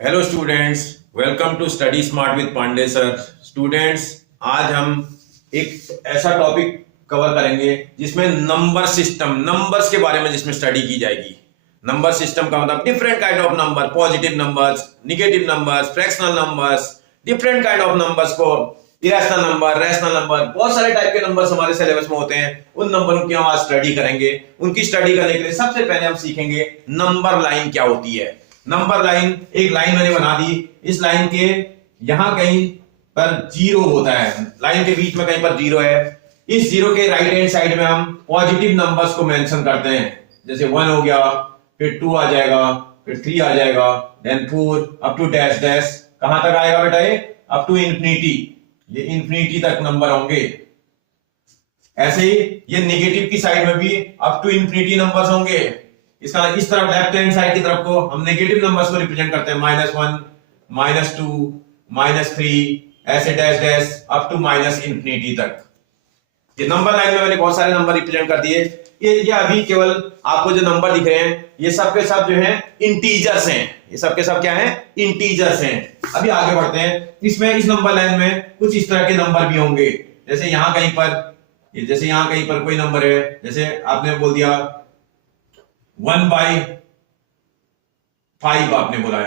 Hello students, welcome to study smart with Pandey sir. Students, आज हम एक ऐसा टॉपिक कवर करेंगे जिसमें नंबर सिस्टम, नंबर्स के बारे में जिसमें स्टडी की जाएगी। नंबर सिस्टम का मतलब different kind of number, positive numbers, negative numbers, fractional numbers, different kind of numbers को, इरेशनल नंबर, रैशनल नंबर, बहुत सारे टाइप के नंबर्स हमारे सिलेबस में होते हैं। उन नंबरों की हम आज स्टडी करेंगे। उनकी स्टडी करने के लिए सबसे पहले हम सीखेंगे नंबर लाइन क्या होती है। नंबर लाइन, एक लाइन मैंने बना दी, इस लाइन के यहां कहीं पर जीरो होता है, लाइन के बीच में कहीं पर जीरो है। इस जीरो के राइट हैंड साइड में हम पॉजिटिव नंबर्स को मेंशन करते हैं, जैसे 1 हो गया, फिर 2 आ जाएगा, फिर 3 आ जाएगा, then 4 up to dash dash. कहां तक आएगा बेटा? ये अप टू इंफिनिटी, ये इंफिनिटी तक नंबर होंगे। ऐसे ही ये नेगेटिव की साइड में भी अप टू इंफिनिटी नंबर्स होंगे। इसका इस तरफ लेफ्ट हैंड साइड की तरफ को हम नेगेटिव नंबर्स को रिप्रेजेंट करते हैं, -1, -2, -3, ऐसे dash dash up to minus infinity तक। ये नंबर लाइन में मैंने बहुत सारे नंबर रिप्रेजेंट कर दिए। ये अभी केवल आपको जो नंबर दिख रहे हैं ये सब के सब जो है इंटीजर्स हैं। ये सब के सब क्या है? इंटीजर्स हैं। अभी आगे बढ़ते हैं। इसमें इस नंबर लाइन में कुछ इस तरह के नंबर भी होंगे, जैसे यहां कहीं पर, जैसे यहां कहीं पर कोई नंबर है, जैसे आपने बोल दिया 1/5, आपने बोला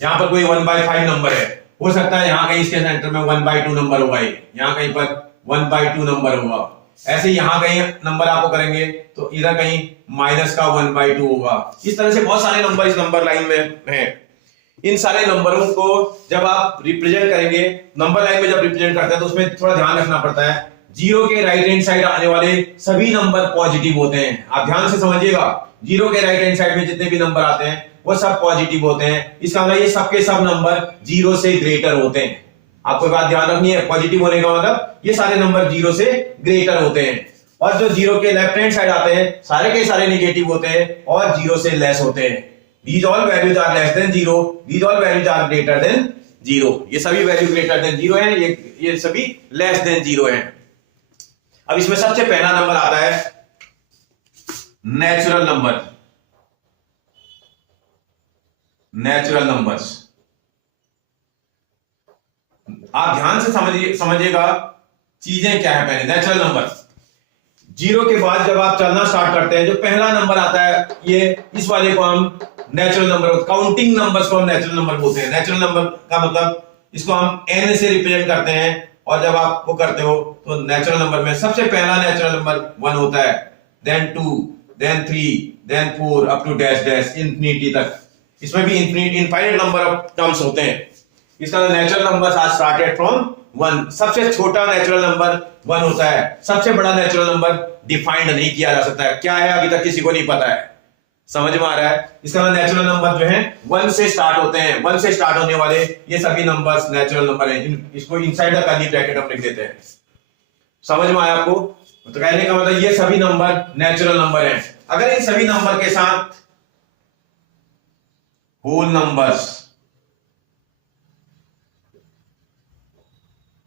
यहां पर कोई 1/5 नंबर है। हो सकता है यहां कहीं इसके सेंटर में 1/2 नंबर होगा, यहां कहीं पर 1/2 नंबर होगा। ऐसे यहां कहीं नंबर आपको करेंगे तो इधर कहीं माइनस का 1/2 होगा। इस तरह से बहुत सारे नंबर इस नंबर लाइन में हैं। इन सारे नंबरों को जब आप रिप्रेजेंट करेंगे, नंबर लाइन में जब रिप्रेजेंट करते हैं तो उसमें थोड़ा ध्यान रखना पड़ता है। जीरो के राइट हैंड साइड आने वाले सभी नंबर पॉजिटिव होते हैं। आप ध्यान से समझिएगा, जीरो के राइट हैंड साइड में जितने भी नंबर आते हैं वो सब पॉजिटिव होते हैं। इसका मतलब ये सबके सब नंबर जीरो से ग्रेटर होते हैं। आपको बात ध्यान रखनी है, पॉजिटिव होने का मतलब ये सारे नंबर जीरो से ग्रेटर होते हैं। और जो जीरो के लेफ्ट हैंड साइड आते हैं सारे के सारे नेगेटिव होते हैं और जीरो से लेस होते हैं। These all values are less than 0, these all values are greater than 0। ये सभी वैल्यू ग्रेटर देन 0 है, ये सभी लेस देन 0 है। अब इसमें सबसे पहला नंबर आता है नेचुरल नंबर। नेचुरल नंबर्स, आप ध्यान से समझिएगा चीजें क्या है। पहले नेचुरल नंबर, जीरो के बाद जब आप चलना स्टार्ट करते हैं जो पहला नंबर आता है, ये इस वाले को हम नेचुरल नंबर, काउंटिंग नंबर्स को हम नेचुरल नंबर बोलते हैं। नेचुरल नंबर का मतलब इसको हम n से रिप्रेजेंट करते हैं। और जब आप वो करते हो तो नेचुरल नंबर में सबसे पहला नेचुरल नंबर 1 होता है, then 2, then 3, then 4 up to dash dash infinity तक। इसमें भी इनफाइनाइट नंबर ऑफ टर्म्स होते हैं। इसका natural number are started from 1। सबसे छोटा नेचुरल नंबर 1 होता है। सबसे बड़ा नेचुरल नंबर डिफाइंड नहीं किया जा सकता है। क्या है अभी तक किसी को नहीं पता है। समझ में आ रहा है? इसका नेचुरल नंबर जो है 1 से स्टार्ट होते हैं। 1 से स्टार्ट होने वाले ये सभी नंबर्स नेचुरल नंबर हैं। इसको इनसाइड द कर्ली ब्रैकेट हम लिख देते हैं। समझ में आया आपको? तो कहने का मतलब ये सभी नंबर नेचुरल नंबर हैं। अगर इन सभी नंबर के साथ होल नंबर्स,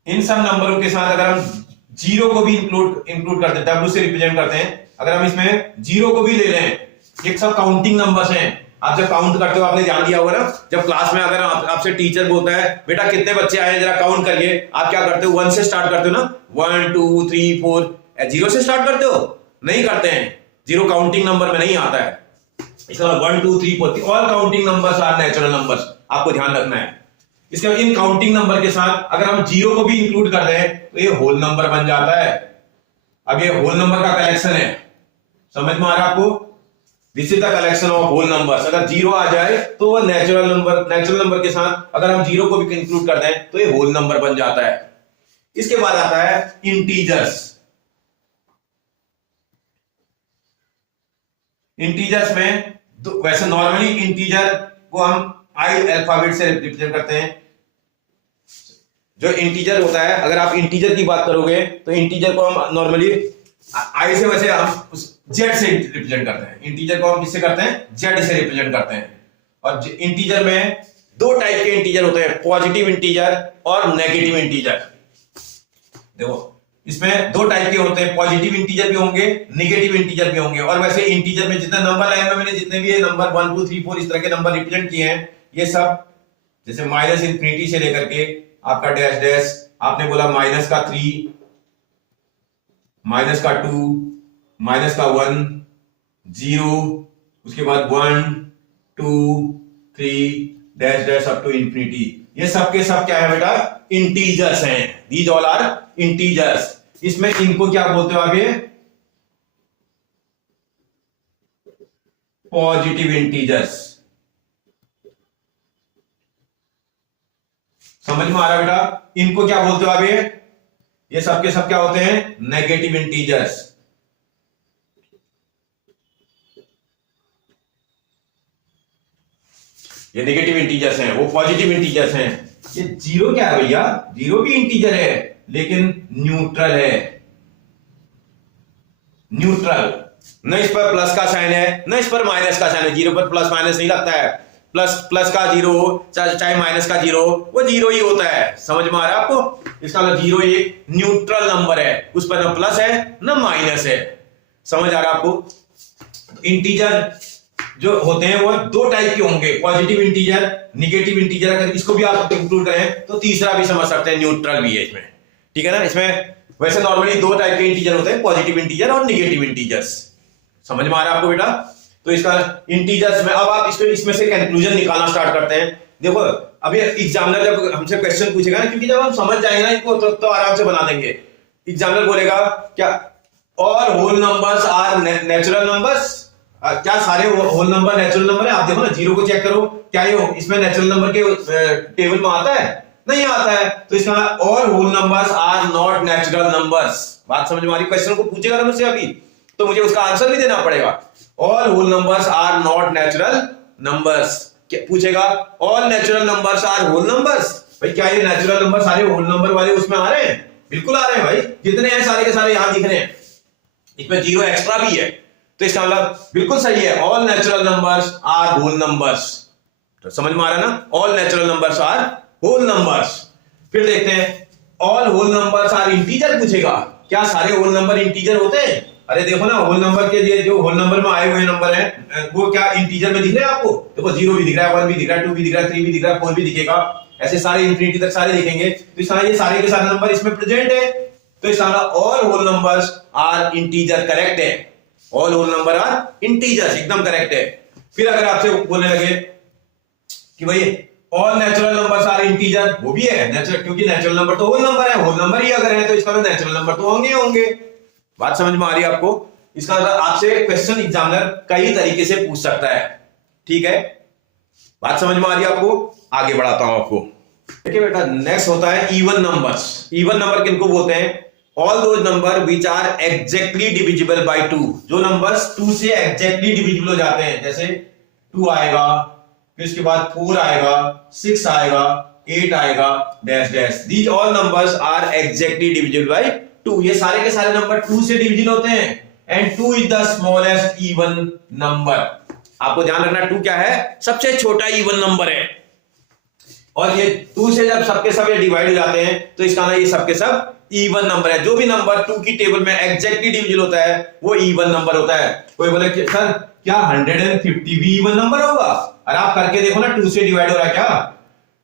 इन सब नंबरों के साथ अगर हम जीरो को भी इंक्लूड करते हैं, डब्ल्यू से रिप्रेजेंट करते हैं, अगर हम इसमें जीरो को भी ले लें, ये सब काउंटिंग नंबर्स हैं। आप जब काउंट करते हो, आपने ध्यान दिया होगा ना, जब क्लास में अगर आपसे टीचर बोलता है बेटा कितने बच्चे आए जरा काउंट करिए, आप क्या करते हो? 1 से स्टार्ट करते हो ना, 1 2 3 4। जीरो से स्टार्ट करते हो? नहीं करते हैं। जीरो काउंटिंग नंबर में नहीं आता है। इसका 1 2 3 4 all counting numbers are natural numbers. आपको ध्यान रखना है। इसके बाद इन काउंटिंग नंबर के साथ अगर हम जीरो को भी इंक्लूड कर दें तो ये होल नंबर बन जाता है। अब ये होल नंबर का कलेक्शन है। समझ में आ रहा है आपको? This is the collection of whole numbers. अगर जीरो आ जाए तो वो नेचुरल नंबर के साथ अगर हम जीरो को भी इंक्लूड कर दें तो ये होल नंबर बन जाता है। इसके बाद आता है इंटीजर्स। इंटीजर्स में वैसे नॉर्मली इंटीजर को हम आई अल्फाबेट से रिप्रेजेंट करते हैं। जो इंटीजर होता है, अगर आप इंटीजर की बात करोगे तो इंटीजर को हम नॉर्मली आई से, वैसे हम जेड से रिप्रेजेंट करते हैं। इंटीजर को हम किससे करते हैं? जेड से रिप्रेजेंट करते हैं। और इंटीजर में दो टाइप के इंटीजर होते हैं, पॉजिटिव इंटीजर और नेगेटिव इंटीजर। देखो इसमें दो टाइप के होते हैं, पॉजिटिव इंटीजर भी होंगे, नेगेटिव इंटीजर भी होंगे। और वैसे इंटीजर में जितने नंबर लाइन में मैंने जितने भी नंबर 1 2 3 4 इस तरह के नंबर रिप्रेजेंट किए हैं, ये सब जैसे माइनस इंफिनिटी से लेकर के आपका डैश डैश, आपने बोला माइनस का 3, माइनस का 2, माइनस का 1, 0, उसके बाद 1, 2, 3 dash dash up to infinity. ये सब के सब क्या है बेटा? इंटीजर्स हैं। These all are integers. इसमें इनको क्या बोलते हो आगे? Positive integers. समझ में आ रहा है बेटा? इनको क्या बोलते हो आगे? ये सब के सब क्या होते हैं? Negative integers. ये नेगेटिव इंटीजर्स हैं, वो पॉजिटिव इंटीजर्स हैं। ये जीरो क्या है भैया? जीरो भी इंटीजर है लेकिन न्यूट्रल है। न्यूट्रल, न इस पर प्लस का साइन है न इस पर माइनस का साइन है। जीरो पर प्लस माइनस नहीं लगता है। प्लस का जीरो चाहे माइनस का जीरो, वो जीरो ही होता है। समझ में आ रहा है आपको? इसका मतलब जीरो एक न्यूट्रल नंबर है, उस पर न प्लस है न माइनस है। समझ आ रहा है आपको? इंटीजर जो होते हैं वो दो टाइप के होंगे, पॉजिटिव इंटीजर, निगेटिव इंटीजर। अगर इसको भी आप इंक्लूड करें तो तीसरा भी समझ सकते हैं, न्यूट्रल भी है इसमें। ठीक है ना? इसमें वैसे नॉर्मली दो टाइप के इंटीजर होते हैं, पॉजिटिव इंटीजर और निगेटिव इंटीजर्स। समझ में आ रहा है आपको बेटा? तो इसका इंटीजर्स में अब आप इसमें से कंक्लूजन निकालना स्टार्ट करते हैं। देखो अभी एग्जामिनर जब हमसे क्वेश्चन पूछेगा ना, क्योंकि जब हम समझ जाएंगे ना इनको तो आराम से बना देंगे। एग्जामिनर बोलेगा क्या all whole numbers are natural numbers? क्या सारे होल नंबर नेचुरल नंबर है? आप देखो ना, जीरो को चेक करो, क्या ये इसमें नेचुरल नंबर के टेबल में आता है? नहीं आता है। तो इसका all whole numbers are not natural numbers. बात समझ में आ रही? क्वेश्चन को पूछेगा ना मुझसे अभी, तो मुझे उसका आंसर भी देना पड़ेगा। All whole numbers are not natural numbers. क्या पूछेगा? All natural numbers are whole numbers. भाई क्या ये नेचुरल नंबर सारे होल नंबर वाले उसमें आ रहे हैं? बिल्कुल आ रहे हैं भाई, जितने हैं सारे के सारे यहां दिख रहे हैं। इसमें जीरो एक्स्ट्रा भी है, तो इसका मतलब बिल्कुल सही है, all natural numbers are whole numbers. तो समझ में आ रहा है ना? All natural numbers are whole numbers. फिर देखते हैं all whole numbers are integer. पूछेगा क्या सारे होल नंबर इंटीजर होते हैं? अरे देखो ना, होल नंबर के लिए जो होल नंबर में आए हुए नंबर हैं वो क्या इंटीजर में दिख रहे हैं आपको? देखो जीरो भी दिख रहा है, 1 भी दिख रहा है, 2 भी दिख रहा है, 3 भी दिख रहा है, 4 भी दिखेगा। ऐसे सारे इंफिनिटी तक सारे दिखेंगे। तो इस तरह ये सारे के सारे नंबर इसमें प्रेजेंट है। तो इस तरह all whole numbers are integer correct है। All whole number are integers, एकदम करेक्ट है। फिर अगर आपसे बोलने लगे कि भाई all natural numbers are integer, वो भी है नेचुरल, क्योंकि नेचुरल नंबर तो होल नंबर है, होल नंबर ही अगर है तो इसका मतलब नेचुरल नंबर तो होंगे होंगे। बात समझ में आ रही है आपको? इसका मतलब आपसे क्वेश्चन एग्जामिनर कई तरीके से पूछ सकता है। ठीक है, बात समझ में आ रही है आपको? आगे बढ़ाता हूं आपको। देखिए बेटा, नेक्स्ट होता है इवन नंबर्स। इवन नंबर किनको बोलते हैं? All those number which are exactly divisible by 2। जो नंबर्स 2 से एग्जैक्टली डिविजिबल हो जाते हैं, जैसे 2 आएगा, फिर उसके बाद 4 आएगा, 6 आएगा, 8 आएगा, dash dash. These all numbers are exactly divisible by 2। ये सारे के सारे नंबर 2 से डिविजिबल होते हैं। And 2 is the smallest even number. आपको ध्यान रखना, 2 क्या है? सबसे छोटा इवन नंबर है। और ये 2 से जब सबके सब ये डिवाइड हो जाते हैं तो इसका मतलब ये सबके सब इवन नंबर है। जो भी नंबर 2 की टेबल में एग्जैक्टली डिविजिबल होता है वो इवन नंबर होता है। कोई बोले कि सर क्या 150 भी इवन नंबर होगा? और आप करके देखो ना, 2 से डिवाइड हो रहा है क्या?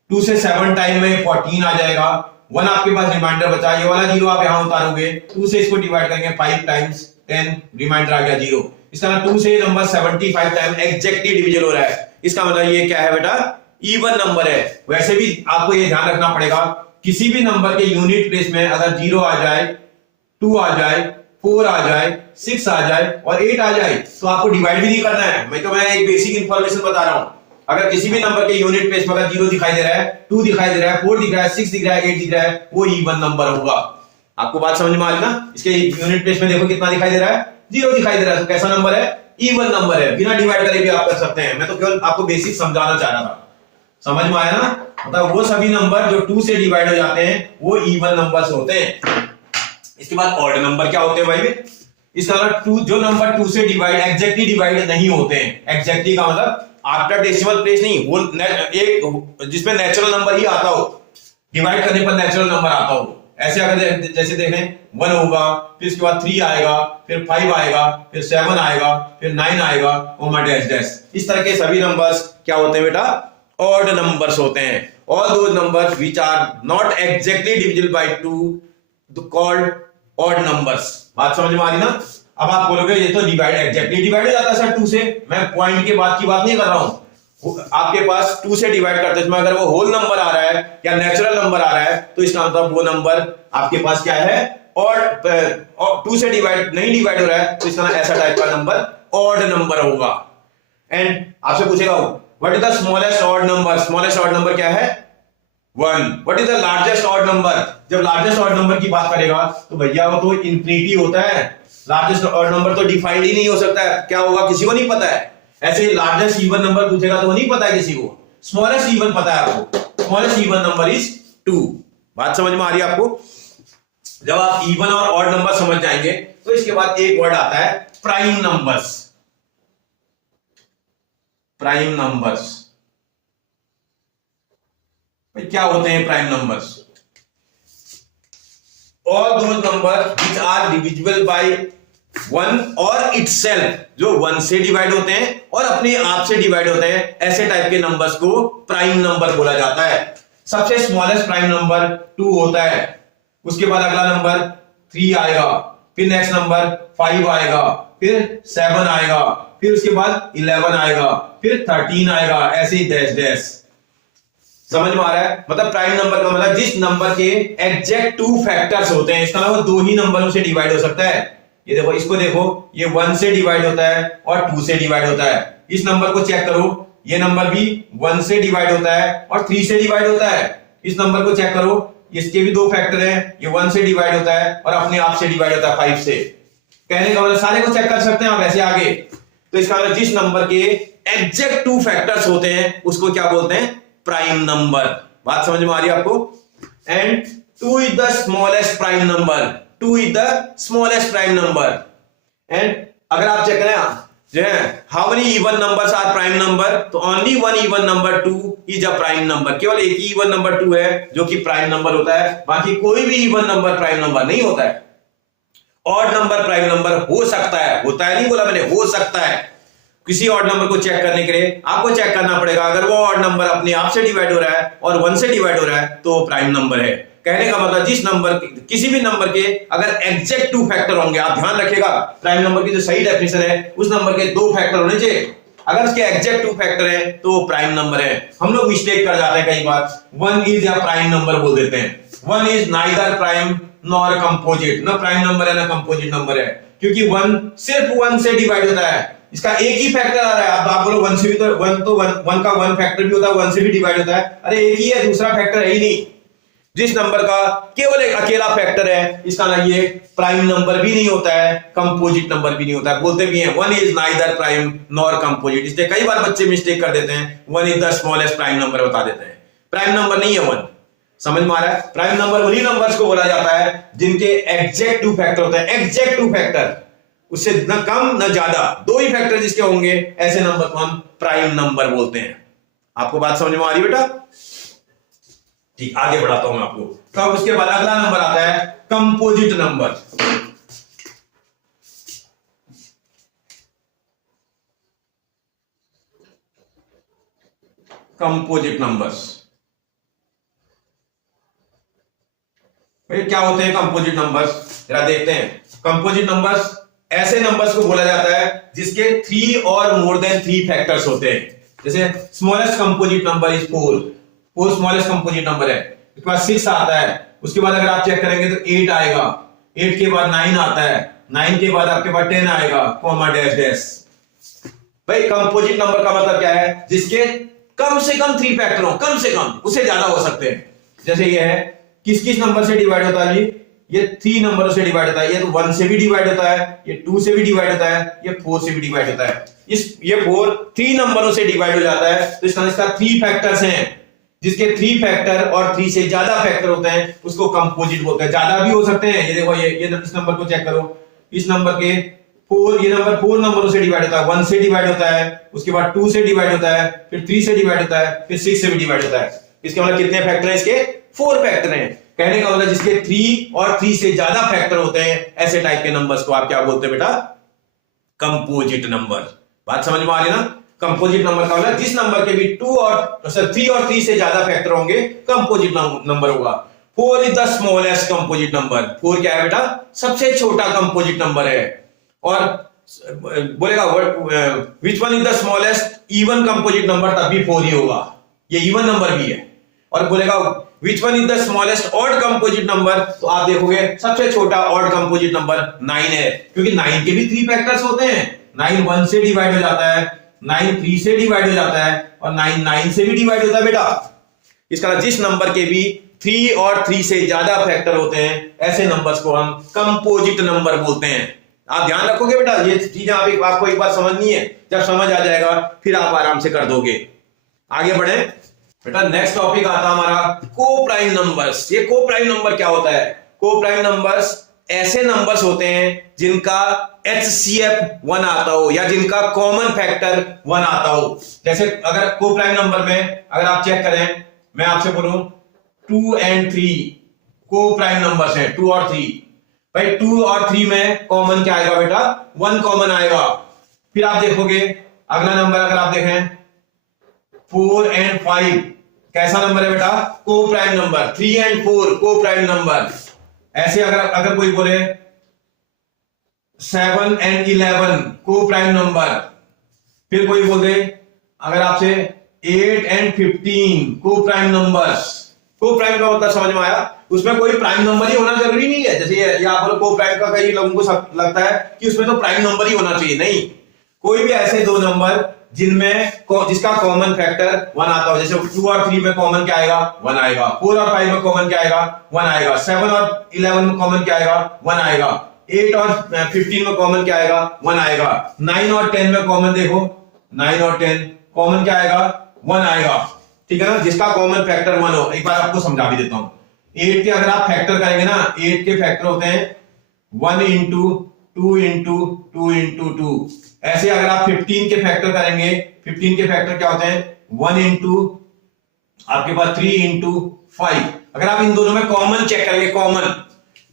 2 से 7 टाइम में 14 आ जाएगा। 1 आपके पास रिमाइंडर बचा, ये वाला 0 आप यहां उतारोगे। 2 से इसको डिवाइड करेंगे 5 टाइम्स, 10 रिमाइंडर आ गया 0। इसका मतलब 2 से नंबर 75 टाइम एग्जैक्टली डिविजिबल हो रहा है। इसका मतलब ये क्या है बेटा? इवन नंबर है। वैसे भी आपको ये ध्यान रखना पड़ेगा, किसी भी नंबर के यूनिट प्लेस में अगर 0 आ जाए, 2 आ जाए, 4 आ जाए, 6 आ जाए और 8 आ जाए तो आपको डिवाइड भी नहीं करना है। मैं एक बेसिक इंफॉर्मेशन बता रहा हूं। अगर किसी भी नंबर के यूनिट प्लेस में अगर 0 दिखाई दे रहा है, 2 दिखाई दे रहा है, 4 दिख रहा है, 6 दिख रहा है, 8 दिख रहा है, वो इवन नंबर होगा। आपको बात समझ में आ रही ना? इसके यूनिट प्लेस में देखो कितना दिखाई दे रहा है? 0 दिखाई दे रहा है। तो कैसा नंबर है? इवन नंबर है। बिना डिवाइड करे भी आप कर सकते हैं। मैं तो केवल आपको बेसिक समझाना चाह रहा था। समझ में आया ना? मतलब वो सभी नंबर जो 2 से डिवाइड हो जाते हैं वो इवन नंबर्स होते हैं। इसके बाद ऑड नंबर क्या होते हैं भाई? इसका मतलब जो नंबर 2 से डिवाइड एग्जैक्टली डिवाइड नहीं होते हैं। एग्जैक्टली का मतलब आफ्टर डेसिमल प्लेस नहीं, वो एक जिसमें नेचुरल नंबर ही आता हो, डिवाइड करने पर नेचुरल नंबर आता हो। ऐसे अगर जैसे देखें 1 होगा, फिर इसके बाद 3 आएगा, फिर 5 आएगा, फिर 7 आएगा, फिर 9 आएगा, डैश डैश। इस तरह के सभी नंबर्स क्या होते हैं बेटा? ऑड नंबर्स होते हैं। All those numbers which are not exactly divisible by 2 called odd numbers. बात समझ में आ रही ना? अब आप बोलोगे ये तो डिवाइड एग्जैक्टली डिवाइड हो जाता है सर 2 से। मैं पॉइंट के बाद की बात नहीं कर रहा हूं। आपके पास 2 से डिवाइड करते हैं, अगर वो होल नंबर आ रहा है या नेचुरल नंबर आ रहा है तो इसका मतलब वो नंबर आपके पास क्या है, ऑड। 2 से डिवाइड नहीं डिवाइड हो रहा है तो इसका ऐसा टाइप का नंबर ऑड नंबर होगा। एंड आपसे पूछेगा what is the smallest odd number? Smallest odd number क्या है? 1। What is the largest odd number? जब लार्जेस्ट ऑड नंबर की बात करेगा तो भैया वो तो इंफिनिटी होता है। लार्जेस्ट ऑड नंबर तो डिफाइंड ही नहीं हो सकता है, क्या होगा किसी को नहीं पता है। ऐसे ही लार्जेस्ट इवन नंबर पूछेगा तो वो नहीं पता है किसी को। स्मॉलेस्ट इवन पता है आपको, स्मॉलेस्ट इवन नंबर इज 2। बात समझ में आ रही है आपको? जब आप इवन और ऑड नंबर समझ जाएंगे तो इसके बाद एक वर्ड आता है प्राइम नंबर्स। प्राइम नंबर्स क्या होते हैं prime numbers? All those number which are divisible by 1 और इटसेल्फ, जो 1 से डिवाइड होते हैं और अपने आप से डिवाइड होते हैं, ऐसे टाइप के नंबर्स को प्राइम नंबर बोला जाता है। सबसे स्मॉलेस्ट प्राइम नंबर 2 होता है, उसके बाद अगला नंबर 3 आएगा, फिर नेक्स्ट नंबर 5 आएगा, फिर 7 आएगा, फिर उसके बाद 11 आएगा, फिर 13 आएगा, ऐसे ही डैश डैश। समझ में आ रहा है? मतलब प्राइम नंबर का मतलब जिस नंबर के एग्जैक्ट 2 फैक्टर्स होते हैं, इसका मतलब 2 ही नंबरों से डिवाइड हो सकता है। ये देखो, इसको देखो, ये 1 से डिवाइड होता है और 2 से डिवाइड होता है। इस नंबर को चेक करो, ये नंबर भी 1 से डिवाइड होता है और 3 से डिवाइड होता है। इस नंबर को चेक करो, इसके भी 2 फैक्टर हैं, ये 1 से डिवाइड होता है और अपने आप से डिवाइड होता है 5 से। कहने का मतलब सारे को चेक कर सकते हैं आप ऐसे आगे। तो इसका मतलब जिस नंबर के एग्जैक्ट 2 फैक्टर्स होते हैं उसको क्या बोलते हैं? Prime number. बात समझ में आ रही है आपको? And 2 is the smallest prime number. 2 is the smallest prime number. And अगर आप चेक करें जो है how many even numbers are prime number, तो only one even number 2 is a prime number। केवल एक ही even number 2 है जो कि प्राइम नंबर होता है, बाकी कोई भी even number प्राइम नंबर नहीं होता है। ऑड नंबर प्राइम नंबर हो सकता है, होता है नहीं बोला मैंने, हो सकता है। किसी ऑड नंबर को चेक करने के लिए आपको चेक करना पड़ेगा, अगर वो ऑड नंबर अपने आप से डिवाइड हो रहा है और 1 से डिवाइड हो रहा है तो प्राइम नंबर है। कहने का मतलब जिस नंबर किसी भी नंबर के अगर एग्जैक्ट 2 फैक्टर होंगे, आप ध्यान रखिएगा प्राइम नंबर की जो सही डेफिनेशन है उस नंबर के 2 फैक्टर होने चाहिए। अगर उसके एग्जैक्ट 2 फैक्टर है तो वो प्राइम नंबर है। हम लोग मिस्टेक कर जाते हैं कई बार, 1 इज या प्राइम नंबर बोल देते हैं। 1 is neither prime nor composite, ना प्राइम नंबर है ना कंपोजिट नंबर है, क्योंकि 1 सिर्फ 1 से डिवाइड होता है, इसका एक ही फैक्टर आ रहा है। आप बोलो 1 से भी तो 1 का 1 फैक्टर भी होता है, 1 से भी डिवाइड होता है। अरे एक ही है, दूसरा फैक्टर है ही नहीं। जिस नंबर का केवल एक अकेला फैक्टर है इसका ना ये प्राइम नंबर भी नहीं होता है, कंपोजिट नंबर भी नहीं होता है। बोलते भी हैं 1 is neither prime nor composite, इसलिए कई बार बच्चे मिस्टेक कर देते हैं, 1 is the smallest prime number बता देते हैं। प्राइम नंबर नहीं है 1। समझ में आ रहा है? प्राइम नंबर उन्हीं नंबर्स को बोला जाता है जिनके एग्जैक्ट 2 फैक्टर होते हैं। एग्जैक्ट 2 फैक्टर, उससे न कम न ज्यादा, 2 ही फैक्टर जिसके होंगे ऐसे नंबर को हम प्राइम नंबर बोलते हैं। आपको बात समझ में आ रही बेटा? ठीक, आगे बढ़ाता हूं मैं आपको। तो अब उसके बाद अगला नंबर आता है कंपोजिट नंबर। कंपोजिट नंबर्स क्या होते हैं कंपोजिट नंबर्स? जरा देखते हैं। कंपोजिट नंबर्स ऐसे नंबर्स को बोला जाता है जिसके 3 और मोर देन 3 फैक्टर्स होते हैं। जैसे smallest composite number is 4 smallest composite number है। उसके बाद 6 आता है, उसके बाद अगर आप चेक करेंगे तो 8 आएगा, 8 के बाद 9 आता है, 9 के बाद आपके पास 10 आएगा, कॉमा डैश डैश। भाई कंपोजिट नंबर का मतलब क्या है? जिसके कम से कम 3 फैक्टर हो, कम से कम, उससे ज्यादा हो सकते हैं। जैसे ये है, किस किस नंबर से डिवाइड होता है जी? ये 3 नंबरों से डिवाइड होता है। ये तो 1 से भी डिवाइड होता है, ये 2 से भी डिवाइड होता है, ये 4 से भी डिवाइड होता है। ये 4 3 नंबरों से डिवाइड हो जाता है, तो इसका 3 फैक्टर्स हैं। जिसके 3 फैक्टर और 3 से ज्यादा फैक्टर होते हैं उसको कंपोजिट बोलते हैं। ज्यादा भी हो सकते हैं। ये देखो, ये इस नंबर को चेक करो, इस नंबर के 4, ये नंबर 4 नंबरों से डिवाइड होता है। 1 से डिवाइड होता है, उसके बाद 2 से डिवाइड होता है, फिर 3 से डिवाइड होता है, फिर 6 से भी डिवाइड होता है। इसके मतलब कितने फैक्टर हैं इसके? 4 फैक्टर हैं। कहने का मतलब जिसके 3 और 3 से ज्यादा फैक्टर होते हैं ऐसे टाइप के नंबर्स को आप क्या बोलते हैं बेटा? Composite number. बात समझ में आ रही ना? कंपोजिट नंबर का मतलब जिस नंबर के भी 3 और 3 से ज्यादा फैक्टर होंगे कंपोजिट नंबर होगा। 4 is the smallest composite number. 4 क्या है बेटा? सबसे छोटा कंपोजिट नंबर है। और बोलेगा which one is the smallest even composite number, तब भी 4 ही होगा, ये इवन नंबर भी है। और बोलेगा which one is the smallest odd composite number, तो आप देखोगे सबसे छोटा ऑड कंपोजिट नंबर 9 है, क्योंकि 9 के भी 3 फैक्टर्स होते हैं। 9 1 से डिवाइड हो जाता है, 9 3 से डिवाइड हो जाता है, और 9 9 से भी डिवाइड होता है बेटा। इसका जिस नंबर के भी 3 और 3 से ज्यादा फैक्टर होते हैं, ऐसे नंबर्स को हम कंपोजिट नंबर बोलते हैं। आप ध्यान रखोगे बेटा, ये चीजें आपको एक बार समझनी है। जब समझ आ जाएगा फिर आप आराम से कर दोगे। आगे बढ़े बेटा, नेक्स्ट टॉपिक आता है हमारा को प्राइम नंबर्स। ये को प्राइम नंबर क्या होता है? को प्राइम नंबर्स ऐसे नंबर्स होते हैं जिनका HCF 1 आता हो, या जिनका कॉमन फैक्टर 1 आता हो। जैसे अगर को प्राइम नंबर में अगर आप चेक करें, मैं आपसे बोलूं 2 और 3 को प्राइम नंबर्स हैं, 2 और 3। भाई 2 और 3 में कॉमन क्या आएगा बेटा? 1 कॉमन आएगा। फिर आप देखोगे अगला नंबर, अगर आप देखें 4 और 5 कैसा नंबर है बेटा? को प्राइम नंबर। 3 और 4 को प्राइम नंबर। ऐसे अगर कोई बोले 7 और 11 को प्राइम नंबर। फिर कोई बोले अगर आपसे 8 और 15 को प्राइम नंबर्स। को प्राइम का मतलब समझ में आया? उसमें कोई प्राइम नंबर ही होना जरूरी नहीं है। जैसे ये आप बोलो को प्राइम का, कई लोगों को लगता है कि उसमें तो प्राइम नंबर ही होना चाहिए। नहीं, कोई भी ऐसे दो नंबर जिसका कॉमन फैक्टर 1 आता हो। जैसे 2 और 3 में कॉमन क्या आएगा? 1 आएगा। 4 और 5 में कॉमन क्या आएगा? 1 आएगा। 7 और 11 में कॉमन क्या आएगा? 1 आएगा। 8 और 15 में कॉमन क्या आएगा? 1 आएगा। 9 और 10 में कॉमन देखो, 9 और 10 कॉमन क्या आएगा? 1 आएगा। ठीक है ना, जिसका कॉमन फैक्टर 1 हो। एक बार आपको समझा भी देता हूं। 8 के अगर आप फैक्टर करेंगे ना, 8 के फैक्टर होते हैं 1 इंटू 2 इंटू 2 इंटू 2। ऐसे अगर आप 15 के फैक्टर करेंगे, 15 के फैक्टर क्या होते हैं? 1 इंटू आपके पास 3 इंटू 5। अगर आप इन दोनों में कॉमन चेक करेंगे, कॉमन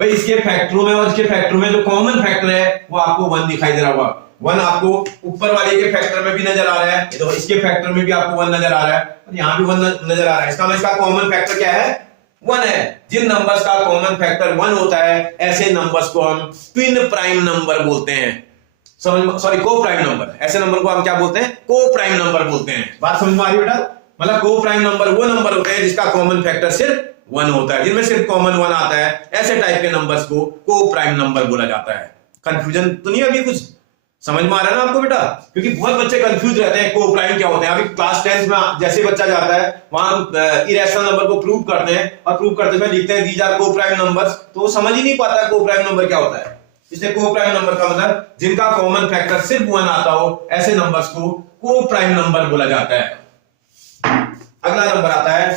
भाई इसके फैक्टरों में और इसके फैक्टरों में जो कॉमन फैक्टर है वो आपको 1 दिखाई दे रहा होगा। 1 आपको ऊपर वाले के फैक्टर में भी नजर आ रहा है, तो इसके फैक्टर में भी आपको 1 नजर आ रहा है, और यहां भी 1 नजर आ रहा है। इसका मतलब इसका कॉमन फैक्टर क्या है? 1 है। जिन नंबर्स का कॉमन फैक्टर 1 होता है, ऐसे नंबर्स को हम ट्विन प्राइम नंबर बोलते हैं। सॉरी, को प्राइम नंबर। ऐसे नंबर को हम क्या बोलते हैं? को प्राइम नंबर बोलते हैं। बात समझ में आ रही है बेटा? मतलब को प्राइम नंबर वो नंबर होते हैं जिसका कॉमन फैक्टर सिर्फ 1 होता है, जिनमें सिर्फ कॉमन 1 आता है। ऐसे टाइप के नंबर्स को प्राइम नंबर बोला जाता है। कंफ्यूजन तो नहीं? अभी कुछ समझ में आ रहा है ना आपको बेटा? क्योंकि बहुत बच्चे कंफ्यूज रहते हैं को प्राइम क्या होते हैं। अभी क्लास 10 में जैसे बच्चा जाता है वहां इरेशनल नंबर को प्रूव करते हैं, और प्रूव करते हुए लिखते हैं दीज आर को प्राइम नंबर्स, तो वो समझ ही नहीं पाता को प्राइम नंबर क्या होता है। इसलिए को प्राइम नंबर का मतलब जिनका कॉमन फैक्टर सिर्फ 1 आता हो, ऐसे नंबर्स को प्राइम नंबर बोला जाता है। अगला नंबर आता है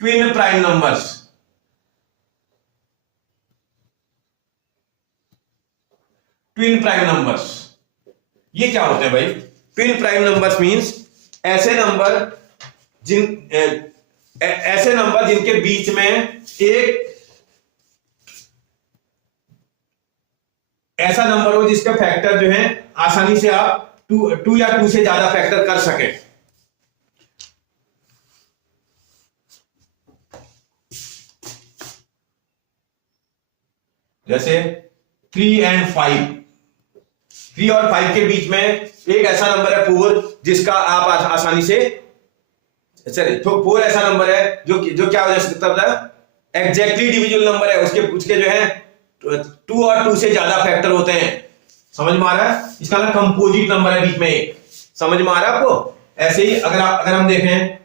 twin prime numbers. Twin prime numbers ये क्या होते हैं भाई? ट्विन प्राइम नंबर्स मींस ऐसे नंबर जिनके बीच में एक ऐसा नंबर हो जिसका फैक्टर जो है आसानी से आप 2 या 2 से ज्यादा फैक्टर कर सके। जैसे 3 और 5। 3 और 5 के बीच में एक ऐसा नंबर है 4 जिसका आप आसानी से, चलिए तो 4 ऐसा नंबर है जो क्या हो सकता है? एग्जैक्टली डिविजिबल नंबर है। उसके जो है 2 और 2 से ज्यादा फैक्टर होते हैं। समझ में आ रहा है? इसका मतलब कंपोजिट नंबर है बीच में। समझ में आ रहा है आपको? ऐसे ही अगर हम देखें,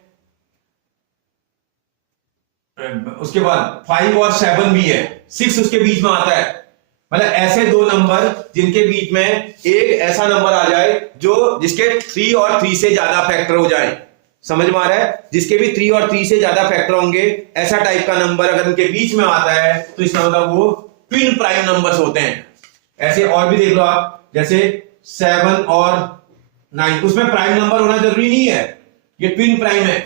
उसके बाद 5 और 7 भी है, 6 उसके बीच में आता है। मतलब ऐसे दो नंबर जिनके बीच में एक ऐसा नंबर आ जाए जिसके 3 और 3 से ज्यादा फैक्टर हो जाए। समझ में आ रहा है? जिसके भी 3 और 3 से ज्यादा फैक्टर होंगे, ऐसा टाइप का नंबर अगर उनके बीच में आता है तो इसका मतलब वो ट्विन प्राइम नंबर्स होते हैं। ऐसे और भी देख लो आप, जैसे 7 और 9, उसमें प्राइम नंबर होना जरूरी नहीं है, ये ट्विन प्राइम है।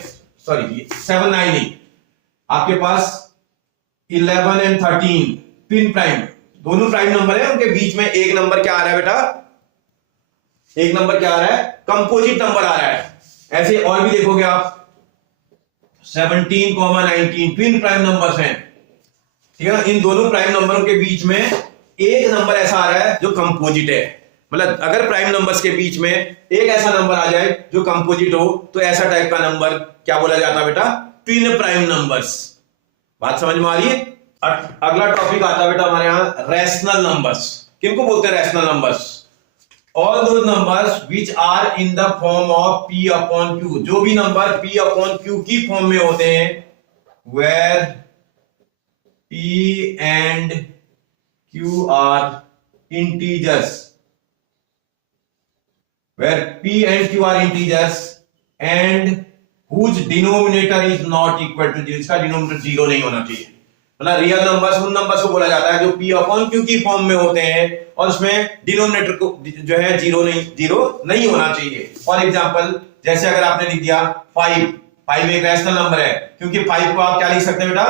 सॉरी 7 9 नहीं, आपके पास 11 और 13 ट्विन प्राइम, दोनों प्राइम नंबर है। उनके बीच में एक नंबर क्या आ रहा है बेटा? एक नंबर क्या आ रहा है, कंपोजिट नंबर आ रहा है। ऐसे और भी देखोगे आप 17, 19 ट्विन प्राइम नंबर्स हैं, ठीक है ना। इन दोनों प्राइम नंबरों के बीच में एक नंबर ऐसा आ रहा है जो कंपोजिट है। मतलब अगर प्राइम नंबर्स के बीच में एक ऐसा नंबर आ जाए जो कंपोजिट हो तो ऐसा टाइप का नंबर क्या बोला जाता है बेटा, ट्विन प्राइम नंबर्स। बात समझ में आ रही है। अगला टॉपिक आता है बेटा हमारे यहां रैशनल नंबर्स। किनको बोलते हैं rational numbers? All those numbers which are in the form of p upon q, जो भी नंबर p अपॉन q की फॉर्म में होते हैं, where p and q are integers, where p and q are integers and whose denominator is not equal to 0, इसका denominator zero नहीं होना चाहिए। मतलब रियल नंबर्स उन नंबर्स को बोला जाता है जो p अपॉन q की फॉर्म में होते हैं और उसमें डिनोमिनेटर को जो है जीरो नहीं होना चाहिए। फॉर एग्जांपल जैसे अगर आपने लिख दिया 5 एक रैशनल नंबर है, क्योंकि 5 को आप क्या लिख सकते हैं बेटा,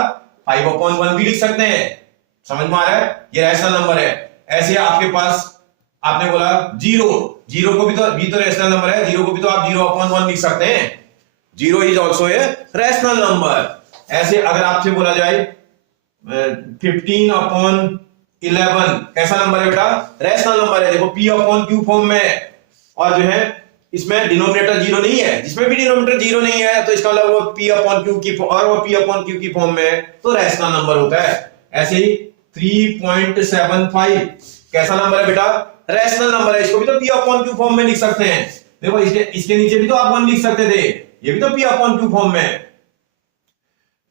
5 अपॉन 1 भी लिख सकते हैं। समझ में आ रहा है, ये रैशनल नंबर है। ऐसे आपके पास आपने बोला जीरो को भी तो रैशनल नंबर है, जीरो को भी तो आप 0 अपॉन 1 लिख सकते हैं। Zero is also a rational number. ऐसे अगर आपसे बोला जाए 15 अपॉन 11 कैसा नंबर है बेटा, रैशनल नंबर है। देखो p अपॉन q फॉर्म में और जो है इसमें डिनोमिनेटर जीरो नहीं है, जिसमें भी डिनोमिनेटर जीरो नहीं है तो इसका मतलब वो p अपॉन q की और वो p अपॉन q की फॉर्म में है तो रैशनल नंबर होता है। ऐसे ही 3.75 कैसा नंबर है बेटा, रैशनल नंबर है। इसको भी तो p अपॉन q फॉर्म में लिख सकते हैं। देखो इसके नीचे भी तो आप 1 लिख सकते थे, ये भी तो p अपॉन q फॉर्म में।